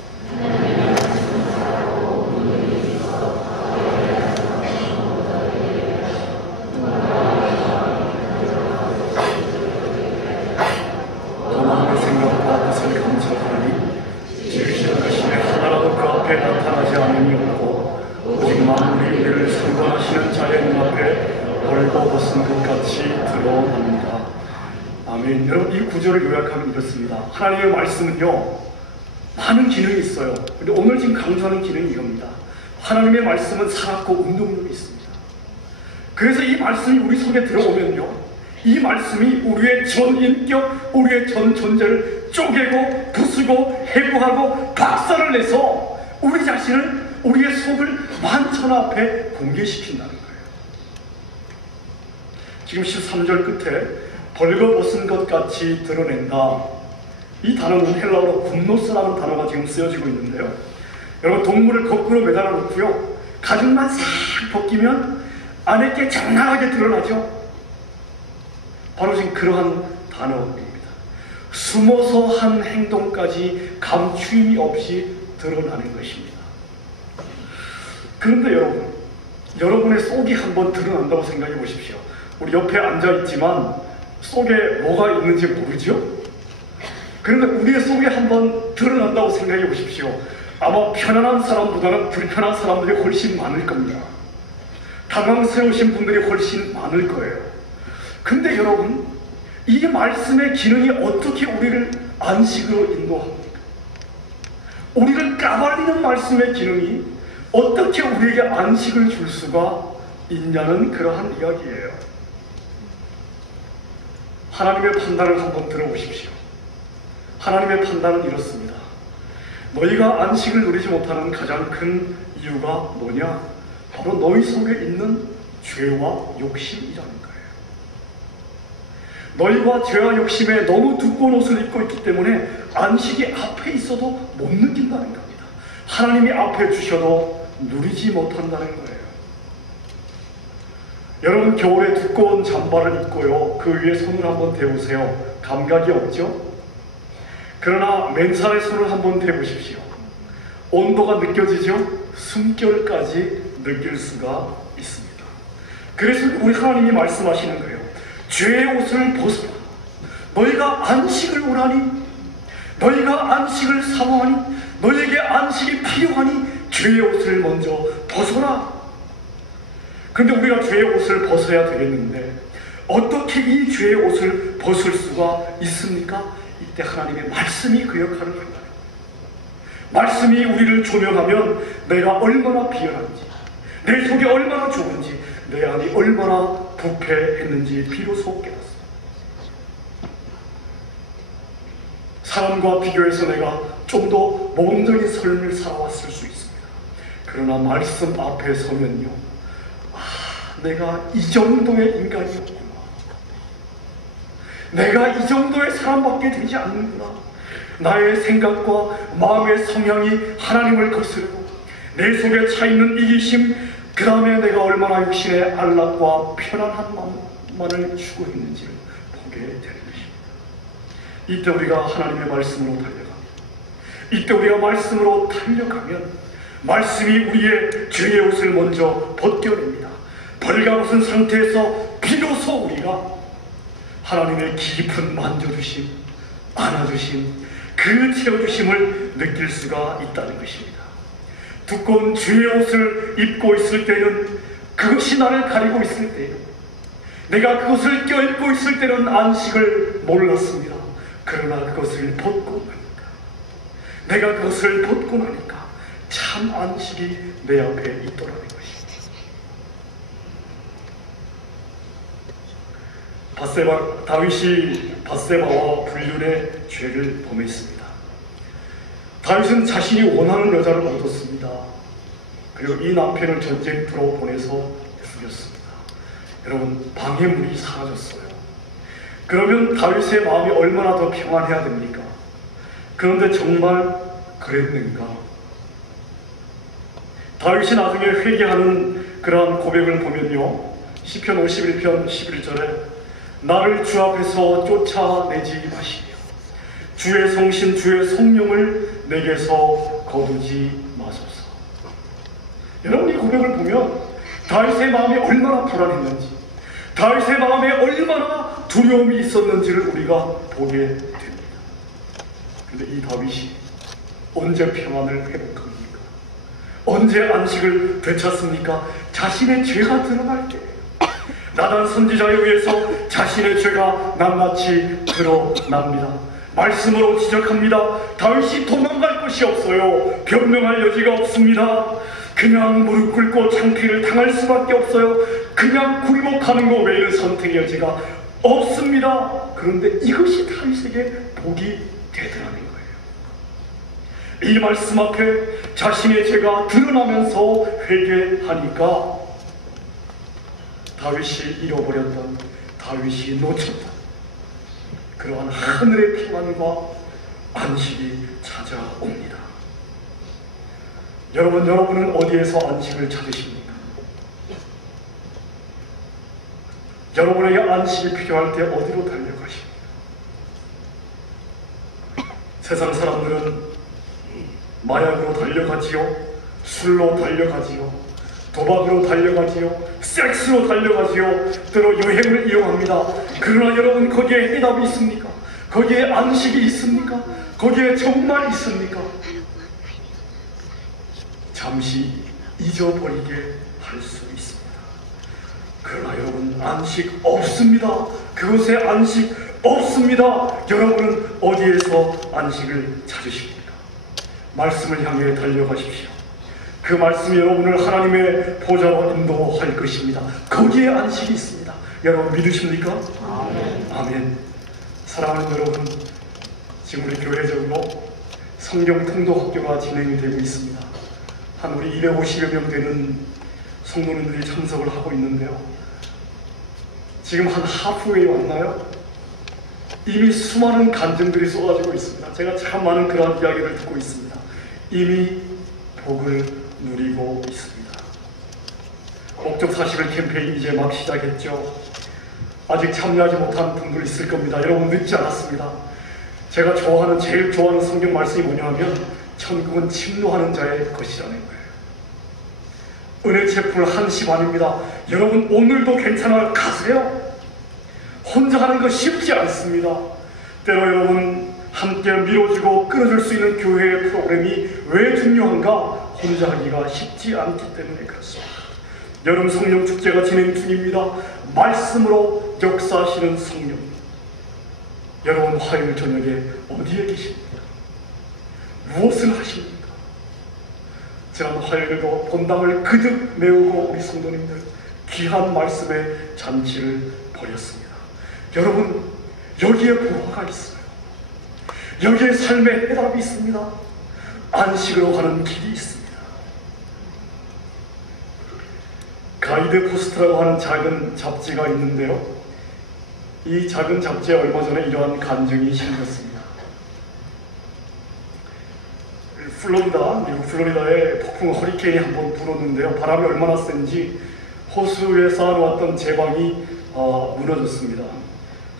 도망의 생각과 것을 감찰하니 지으시는 것이 하나라도 그 앞에 나타나지 않음이 없고, 오직 만물이 우리를 상관하시는 자의 눈앞에 벌거벗은 것 같이 드러납니다. 아멘. 여러분, 이 구절을 요약하면 이렇습니다. 하나님의 말씀은요, 많은 기능이 있어요. 근데 오늘 지금 강조하는 기능이 이겁니다. 하나님의 말씀은 살았고 운동력이 있습니다. 그래서 이 말씀이 우리 속에 들어오면요, 이 말씀이 우리의 전 인격, 우리의 전 존재를 쪼개고 부수고 해부하고 박살을 내서 우리 자신을, 우리의 속을 만천 앞에 공개시킨다는 거예요. 지금 13절 끝에 벌거벗은 것 같이 드러낸다, 이 단어는 헬라어로 군노스라는 단어가 지금 쓰여지고 있는데요, 여러분, 동물을 거꾸로 매달아 놓고요, 가죽만 싹 벗기면 안에 게 장난하게 드러나죠. 바로 지금 그러한 단어입니다. 숨어서 한 행동까지 감추임이 없이 드러나는 것입니다. 그런데 여러분, 여러분의 속이 한번 드러난다고 생각해 보십시오. 우리 옆에 앉아 있지만 속에 뭐가 있는지 모르죠? 그런데 우리의 속에 한번 드러난다고 생각해 보십시오. 아마 편안한 사람보다는 불편한 사람들이 훨씬 많을 겁니다. 당황스러우신 분들이 훨씬 많을 거예요. 근데 여러분, 이 말씀의 기능이 어떻게 우리를 안식으로 인도합니까? 우리를 까발리는 말씀의 기능이 어떻게 우리에게 안식을 줄 수가 있냐는 그러한 이야기예요. 하나님의 판단을 한번 들어보십시오. 하나님의 판단은 이렇습니다. 너희가 안식을 누리지 못하는 가장 큰 이유가 뭐냐? 바로 너희 속에 있는 죄와 욕심이라는 거예요. 너희가 죄와 욕심에 너무 두꺼운 옷을 입고 있기 때문에 안식이 앞에 있어도 못 느낀다는 겁니다. 하나님이 앞에 주셔도 누리지 못한다는 거예요. 여러분, 겨울에 두꺼운 잠바를 입고요, 그 위에 손을 한번 대보세요. 감각이 없죠? 그러나 맨살에 손을 한번 대보십시오. 온도가 느껴지죠? 숨결까지 느낄 수가 있습니다. 그래서 우리 하나님이 말씀하시는 거예요. 죄의 옷을 벗어라. 너희가 안식을 원하니, 너희가 안식을 사모하니, 너희에게 안식이 필요하니 죄의 옷을 먼저 벗어라. 그런데 우리가 죄의 옷을 벗어야 되겠는데 어떻게 이 죄의 옷을 벗을 수가 있습니까? 이때 하나님의 말씀이 그 역할을 한다. 말씀이 우리를 조명하면 내가 얼마나 비열한지, 내 속이 얼마나 좁은지, 내 안이 얼마나 부패했는지 비로소 깨닫습니다. 사람과 비교해서 내가 좀 더 모범적인 삶을 살아왔을 수 있습니다. 그러나 말씀 앞에 서면요, 내가 이 정도의 인간이었구나, 내가 이 정도의 사람밖에 되지 않는구나, 나의 생각과 마음의 성향이 하나님을 거스르고 내 속에 차있는 이기심, 그 다음에 내가 얼마나 육신의 안락과 편안함만을 추구했는지를 보게 되는 것입니다. 이때 우리가 하나님의 말씀으로 달려갑니다. 이때 우리가 말씀으로 달려가면 말씀이 우리의 죄의 옷을 먼저 벗겨냅니다. 벌가벗은 상태에서 비로소 우리가 하나님의 깊은 만져주심, 안아주심, 그 채워주심을 느낄 수가 있다는 것입니다. 두꺼운 죄의 옷을 입고 있을 때는, 그것이 나를 가리고 있을 때는, 내가 그것을 껴입고 있을 때는 안식을 몰랐습니다. 그러나 그것을 벗고 나니까, 내가 그것을 벗고 나니까 참 안식이 내 앞에 있더라는 것입니다. 다윗이 밧세바와 불륜의 죄를 범했습니다. 다윗은 자신이 원하는 여자를 얻었습니다. 그리고 이 남편을 전쟁터로 보내서 죽였습니다. 여러분, 방해물이 사라졌어요. 그러면 다윗의 마음이 얼마나 더 평안해야 됩니까? 그런데 정말 그랬는가? 다윗이 나중에 회개하는 그러한 고백을 보면요, 시편 51편 11절에 나를 주 앞에서 쫓아내지 마시며 주의 성신 주의 성령을 내게서 거두지 마소서. 여러분, 이 고백을 보면 다윗의 마음이 얼마나 불안했는지, 다윗의 마음에 얼마나 두려움이 있었는지를 우리가 보게 됩니다. 그런데 이 다윗이 언제 평안을 회복합니까? 언제 안식을 되찾습니까? 자신의 죄가 드러날 때, 나단 선지자에 의해서 자신의 죄가 낱낱이 드러납니다. 말씀으로 지적합니다. 다윗이 도망갈 곳이 없어요. 변명할 여지가 없습니다. 그냥 무릎 꿇고 창피를 당할 수밖에 없어요. 그냥 굴복하는 것 외에는 선택의 여지가 없습니다. 그런데 이것이 다윗에게 복이 되더라는 거예요. 이 말씀 앞에 자신의 죄가 드러나면서 회개하니까 다윗이 잃어버렸던, 다윗이 놓쳤던 그러한 하늘의 평안과 안식이 찾아옵니다. 여러분은 어디에서 안식을 찾으십니까? 여러분에게 안식이 필요할 때 어디로 달려가십니까? 세상 사람들은 마약으로 달려가지요, 술로 달려가지요, 도박으로 달려가지요, 섹스로 달려가지요, 때로 여행을 이용합니다. 그러나 여러분, 거기에 해답이 있습니까? 거기에 안식이 있습니까? 거기에 정말 있습니까? 잠시 잊어버리게 할 수 있습니다. 그러나 여러분, 안식 없습니다. 그곳에 안식 없습니다. 여러분은 어디에서 안식을 찾으십니까? 말씀을 향해 달려가십시오. 그 말씀이 여러분을 하나님의 보좌로 인도할 것입니다. 거기에 안식이 있습니다. 여러분, 믿으십니까? 아멘. 아멘. 사랑하는 여러분, 지금 우리 교회적으로 성경 통독 학교가 진행이 되고 있습니다. 한 우리 250여 명 되는 성도님들이 참석을 하고 있는데요, 지금 한 하프웨이 왔나요? 이미 수많은 간증들이 쏟아지고 있습니다. 제가 참 많은 그런 이야기를 듣고 있습니다. 이미 복을 누리고 있습니다. 목적 41 캠페인 이제 막 시작했죠. 아직 참여하지 못한 분들 있을 겁니다. 여러분, 늦지 않았습니다. 제가 제일 좋아하는 성경 말씀이 뭐냐 하면 천국은 침노하는 자의 것이라는 거예요. 은혜 채플 1시 반입니다. 여러분, 오늘도 괜찮아요. 가세요. 혼자 하는 거 쉽지 않습니다. 때로 여러분, 함께 밀어주고 끌어줄 수 있는 교회의 프로그램이 왜 중요한가? 혼자 하기가 쉽지 않기 때문에 그렇습니다. 여름 성령 축제가 진행 중입니다. 말씀으로 역사하시는 성령, 여러분, 화요일 저녁에 어디에 계십니까? 무엇을 하십니까? 지난 화요일에도 본당을 그득 메우고 우리 성도님들 귀한 말씀의 잔치를 벌였습니다. 여러분, 여기에 보화가 있어요. 여기에 삶의 해답이 있습니다. 안식으로 가는 길이 있습니다. 가이드 포스트라고 하는 작은 잡지가 있는데요. 이 작은 잡지에 얼마 전에 이러한 간증이 실렸습니다. 미국 플로리다에 폭풍 허리케인이 한번 불었는데요. 바람이 얼마나 센지 호수에 쌓아놓았던 제방이 무너졌습니다.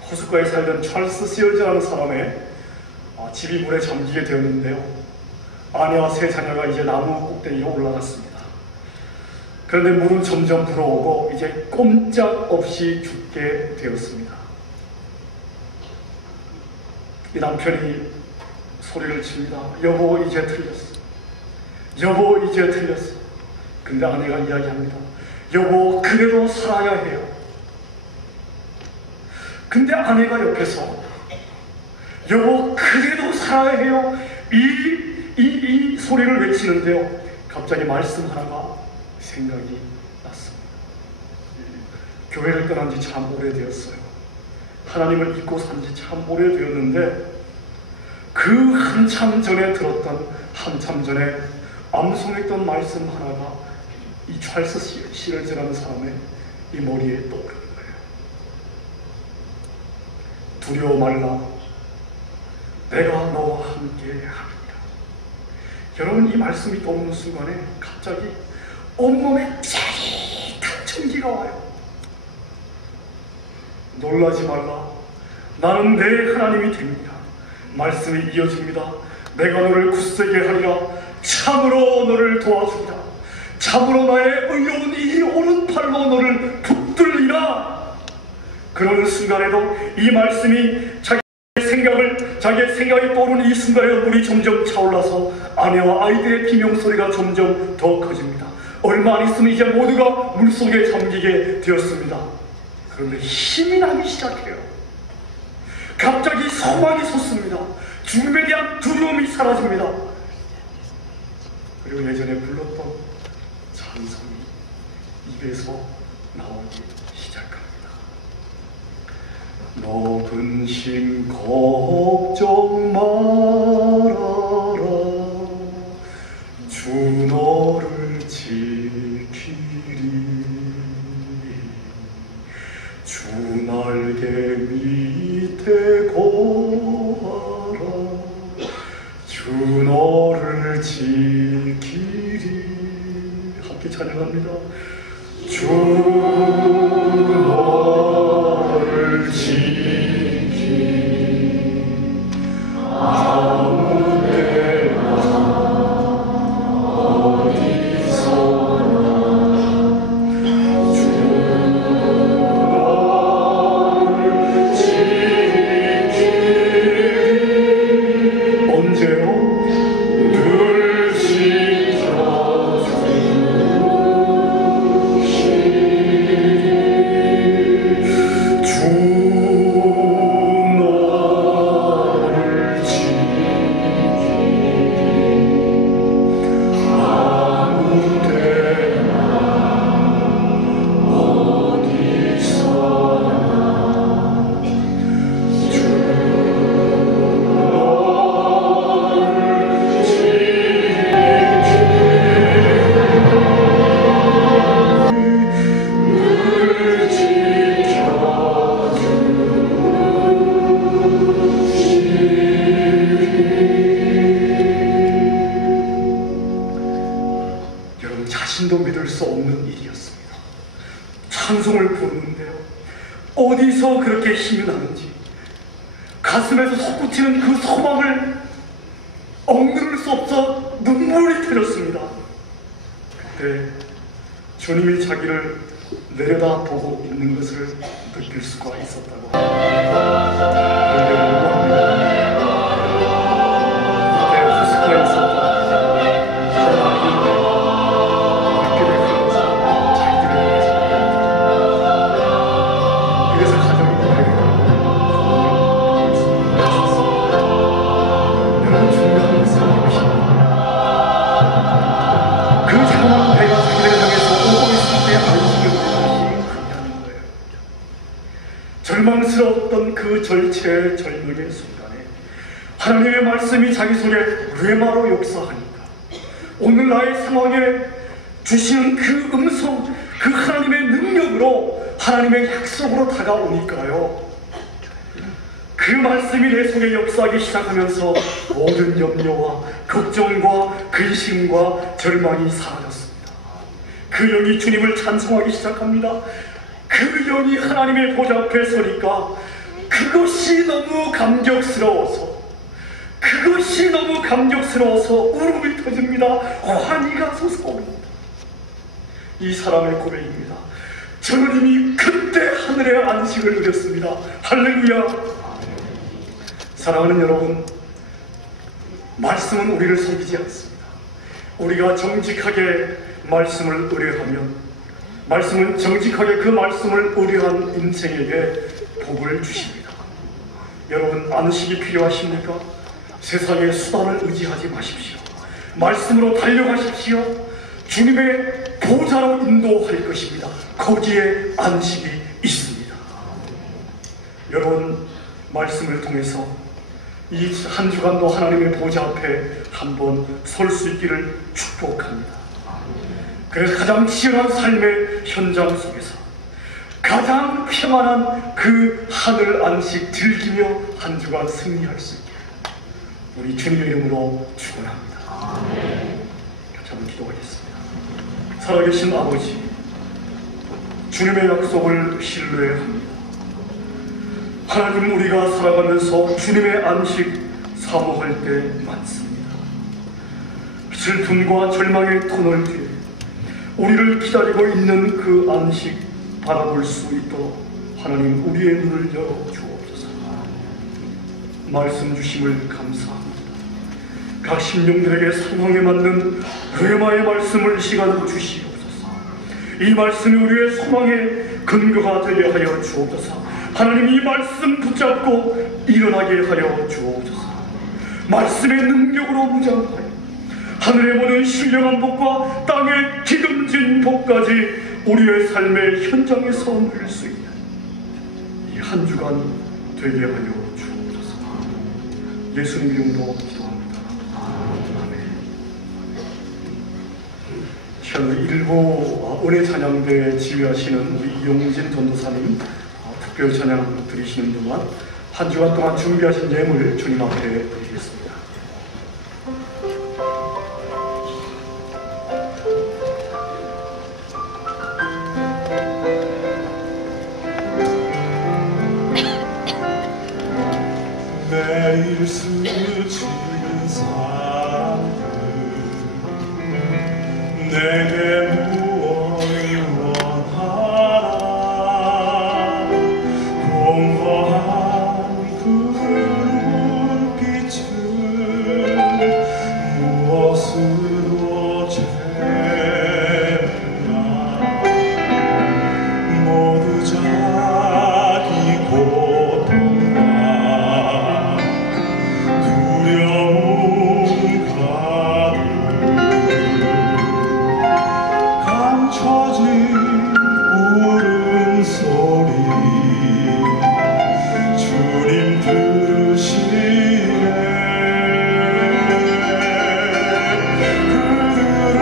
호숫가에 살던 찰스 시얼즈라는 사람의 집이 물에 잠기게 되었는데요. 아내와 세 자녀가 이제 나무 꼭대기로 올라갔습니다. 그런데 물은 점점 불어오고 이제 꼼짝없이 죽게 되었습니다. 이 남편이 소리를 칩니다. 여보, 이제 틀렸어. 여보, 이제 틀렸어. 근데 아내가 이야기합니다. 여보, 그래도 살아야 해요. 근데 아내가 옆에서 여보, 그래도 살아야 해요. 이 소리를 외치는데요. 갑자기 말씀 하나가 생각이 났습니다. 교회를 떠난 지 참 오래되었어요. 하나님을 잊고 산 지 참 오래되었는데 그 한참 전에 들었던, 한참 전에 암송했던 말씀 하나가 이 찰스 시얼즈라는 사람의 이 머리에 떠오르는 거예요. 두려워 말라, 내가 너와 함께 하리라. 여러분, 이 말씀이 떠오르는 순간에 갑자기 온몸에 짜릿한 전기가 와요. 놀라지 말라, 나는 내 하나님이 됩니다. 말씀이 이어집니다. 내가 너를 굳세게 하리라. 참으로 너를 도와주리라. 참으로 나의 의로운 이 오른팔로 너를 붙들리라. 그러는 순간에도 이 말씀이 자기의 생각이 떠오르는 이 순간에 물이 점점 차올라서 아내와 아이들의 비명소리가 점점 더 커집니다. 얼마 안 있으면 이제 모두가 물속에 잠기게 되었습니다. 그런데 힘이 나기 시작해요. 갑자기 소망이 솟습니다. 죽음에 대한 두려움이 사라집니다. 그리고 예전에 불렀던 찬송이 입에서 나오기 시작합니다. 너 근심 걱정 말아라, 주 너를 지키리. 주 날개 밑에 거하라, 주 너를 지키리. 함께 찬양합니다. 주 너를 지키리. 아무 데나 어디서나 주 너를 지키리. 언제요? 늘 지켜주시리. 주 너를 지키리. 아무 데나 어디서나 주 너를 여러분, 자신도 믿을 수 없는 일이었습니다. 찬송을 부르는데요, 어디서 그렇게 힘이 나는지, 가슴에서 솟구치는 그 소망을 억누를 수 없어 눈물이 터졌습니다. 그때 주님이 자기를 내려다보고 있는 것을 느낄 수가 있었다고 합니다. 그때 후스카에 있었던 물길을 흘러서 자기들을 위해서 그래서 가정이 되겠다고 여러분, 중요한 것은 무엇입니까? 그 자그마한 배가 자기를 향해서 오고 있을 때 안식을 하는 거예요. 절망스러웠던 그 절체절명의 순간에 하나님의 말씀이 자기 속에 뢰마로 역사하니까 오늘 나의 상황에 주시는 그 음성, 그 하나님의 하나님의 능력으로 하나님의 약속으로 다가오니까요. 그 말씀이 내 속에 역사하기 시작하면서 모든 염려와 걱정과 근심과 절망이 사라졌습니다. 그 영이 주님을 찬송하기 시작합니다. 그 영이 하나님의 보좌 앞에 서니까 그것이 너무 감격스러워서 울음이 터집니다. 환희가 솟아옵니다. 이 사람의 고백입니다. 저는 이미 그때 하늘의 안식을 누렸습니다. 할렐루야. 사랑하는 여러분, 말씀은 우리를 속이지 않습니다. 우리가 정직하게 말씀을 의뢰하면, 말씀은 정직하게 그 말씀을 의뢰한 인생에게 복을 주십니다. 여러분, 안식이 필요하십니까? 세상의 수단을 의지하지 마십시오. 말씀으로 달려가십시오. 주님의 보좌로 인도할 것입니다. 거기에 안식이 있습니다. 여러분, 말씀을 통해서 이 한 주간도 하나님의 보좌 앞에 한번 설 수 있기를 축복합니다. 그래서 가장 치열한 삶의 현장 속에서 가장 평안한 그 하늘 안식 즐기며 한 주간 승리할 수 있게 우리 주님의 이름으로 축원합니다. 같이 한번 기도하겠습니다. 살아계신 아버지, 주님의 약속을 신뢰합니다. 하나님, 우리가 살아가면서 주님의 안식 사모할 때 많습니다. 슬픔과 절망의 터널 뒤에 우리를 기다리고 있는 그 안식 바라볼 수 있도록 하나님, 우리의 눈을 열어 주옵소서. 말씀 주심을 감사합니다. 각 심령들에게 상황에 맞는 르마의 말씀을 이 시간으로 주시옵소서. 이 말씀이 우리의 소망의 근거가 되게 하여 주옵소서. 하나님, 이 말씀 붙잡고 일어나게 하여 주옵소서. 말씀의 능력으로 무장하여 하늘에 보는 신령한 복과 땅에 기름진 복까지 우리의 삶의 현장에서 누릴 수 있는 이 한 주간 되게 하여 주옵소서. 예수님 이름으로 기도합니다. 아멘. 시간을 일부 은혜 찬양대 지휘하시는 우리 이용진 전도사님 특별 찬양 드리시는 동안 한 주간 동안 준비하신 예물 주님 앞에 드리겠습니다. 매일 스치는 사람들 내게 무엇을 원하나 공허한 그 눈빛을 무엇으로 채우나 모두 자기 고통과 두려움 가득 감춰진 울음소리 주님 들으시네. 그들은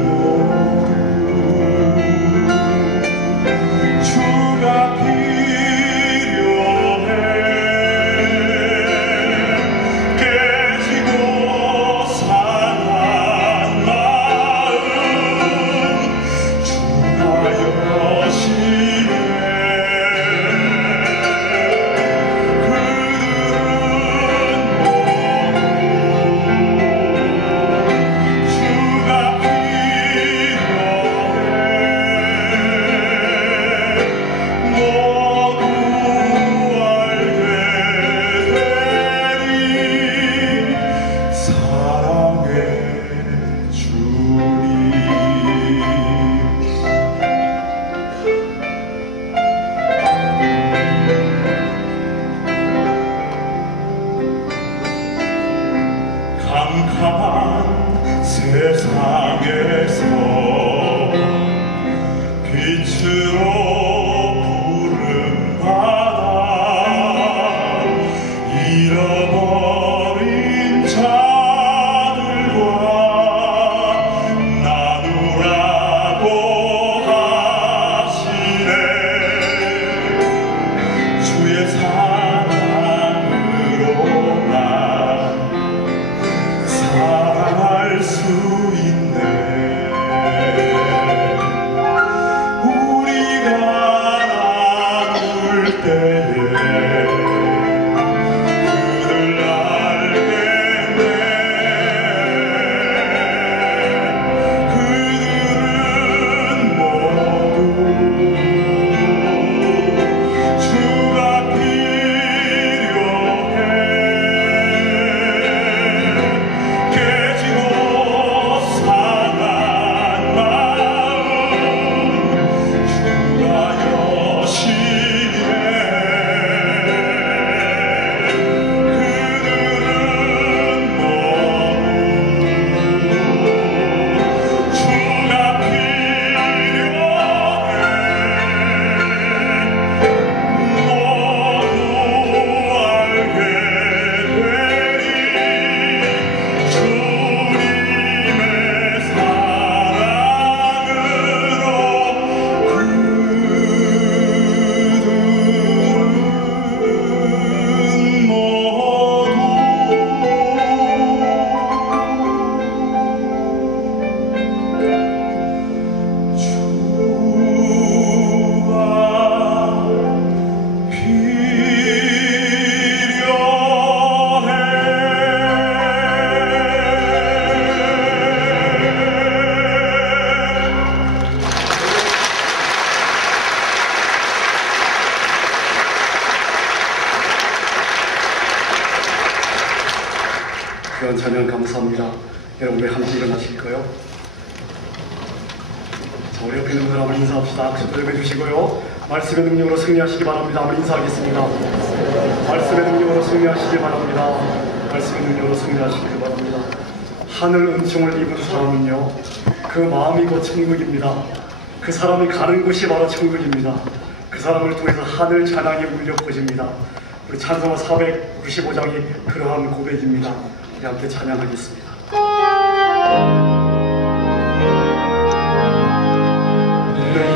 모두 주가 필요해. 깨지고 상한 마음 주가 여시네. 주가 필요해. 모두 알게 되리 사랑의 주님. 캄캄한 세상에서 빛으로 부름받아 잃어버린 자들과 나누라고 귀한 찬양 감사합니다. 여러분 왜 함께 일어나실까요? 자, 우리 옆에 있는 분들 한번 인사합시다. 박수 들려주시고요. 말씀의 능력으로 승리하시기 바랍니다. 한번 인사하겠습니다. 말씀의 능력으로 승리하시기 바랍니다. 말씀의 능력으로 승리하시기 바랍니다. 하늘 은총을 입은 사람은요, 그 마음이 곧 천국입니다. 그 사람이 가는 곳이 바로 천국입니다. 그 사람을 통해서 하늘 찬양이 울려 퍼집니다. 우리 찬송가 495장이 그러한 고백입니다. 우리 함께 찬양하겠습니다. 내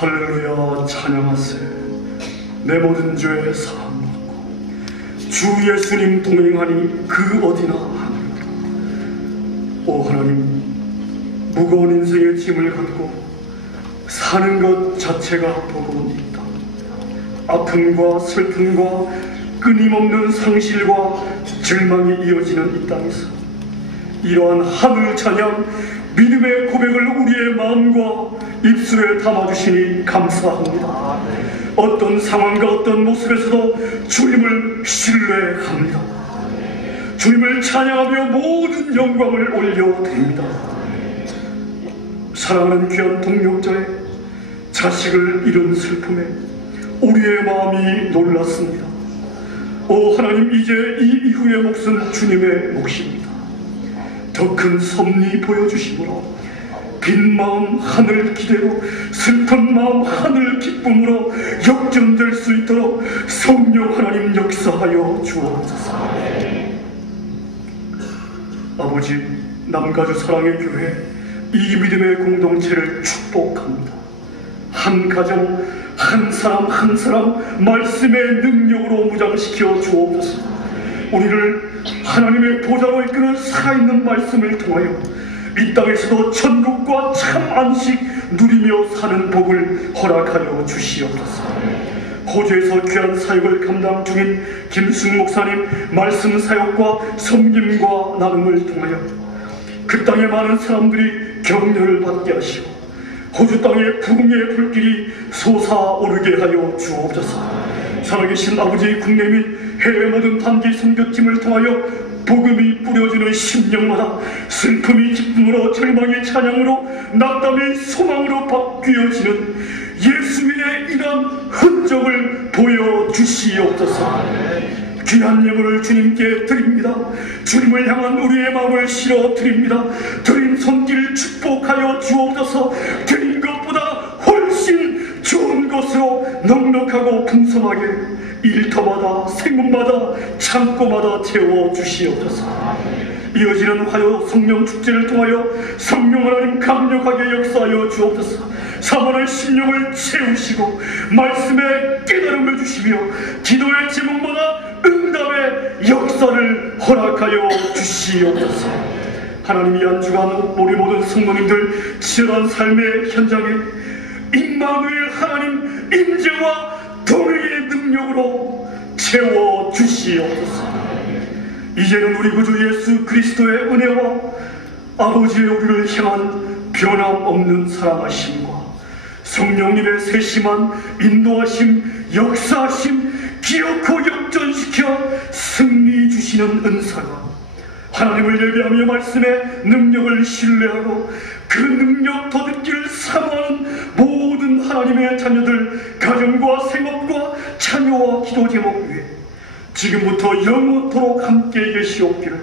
할렐루야 찬양하세. 내 모든 죄 사함 받고 주 예수님 동행하니 그 어디나 하늘이다. 오 하나님, 무거운 인생의 짐을 갖고 사는 것 자체가 버거운 일이다. 아픔과 슬픔과 끊임없는 상실과 절망이 이어지는 이 땅에서 이러한 하늘 찬양, 믿음의 고백을 우리의 마음과 입술에 담아주시니 감사합니다. 어떤 상황과 어떤 모습에서도 주님을 신뢰합니다. 주님을 찬양하며 모든 영광을 올려드립니다. 사랑하는 귀한 동역자의 자식을 잃은 슬픔에 우리의 마음이 놀랐습니다. 오 하나님, 이제 이 이후의 몫은 주님의 몫입니다. 더 큰 섭리 보여주심으로 빈 마음 하늘 기대로, 슬픈 마음 하늘 기쁨으로 역전될 수 있도록 성령 하나님 역사하여 주옵소서. 아버지, 남가주 사랑의 교회 이 믿음의 공동체를 축복합니다. 한 가정, 한 사람 한 사람 말씀의 능력으로 무장시켜 주옵소서. 우리를 하나님의 보좌로 이끄는 살아있는 말씀을 통하여 이 땅에서도 천국과 참 안식 누리며 사는 복을 허락하여 주시옵소서. 호주에서 귀한 사역을 감당 중인 김승 목사님 말씀 사역과 섬김과 나눔을 통하여 그 땅의 많은 사람들이 격려를 받게 하시고 호주 땅의 부흥의 불길이 솟아오르게 하여 주옵소서. 살아계신 아버지, 국내 및 해외 모든 단기 선교팀을 통하여 복음이 뿌려지는 심령마다 슬픔이 기쁨으로, 절망이 찬양으로, 낙담이 소망으로 바뀌어지는 예수의 이런 흔적을 보여주시옵소서. 귀한 예물을 주님께 드립니다. 주님을 향한 우리의 마음을 실어 드립니다. 드린 손길 축복하여 주옵소서. 드린 것보다 훨씬 좋은 것으로 넉넉하고 풍성하게 일터마다, 생문마다, 창고마다 채워 주시옵소서. 이어지는 화요 성령 축제를 통하여 성령 하나님 강력하게 역사하여 주옵소서. 사모의 심령을 채우시고 말씀에 깨달음을 주시며 기도의 제목마다 응답의 역사를 허락하여 주시옵소서. 하나님이 한 주간 우리 모든 성도님들 치열한 삶의 현장에 임마누엘 하나님 임재와 동행의 능력으로 채워 주시옵소서. 이제는 우리 구주 예수 그리스도의 은혜와 아버지의 우리를 향한 변함없는 사랑하심과 성령님의 세심한 인도하심, 역사하심, 기어코 역전시켜 승리 주시는 은사가 하나님을 예배하며 말씀의 능력을 신뢰하고 그 능력 더듬기를 사모하는 모든 하나님의 자녀들 가정과 생업과 자녀와 기도 제목 위에 지금부터 영원토록 함께 계시옵기를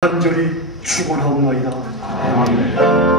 간절히 축원하옵나이다. 아멘.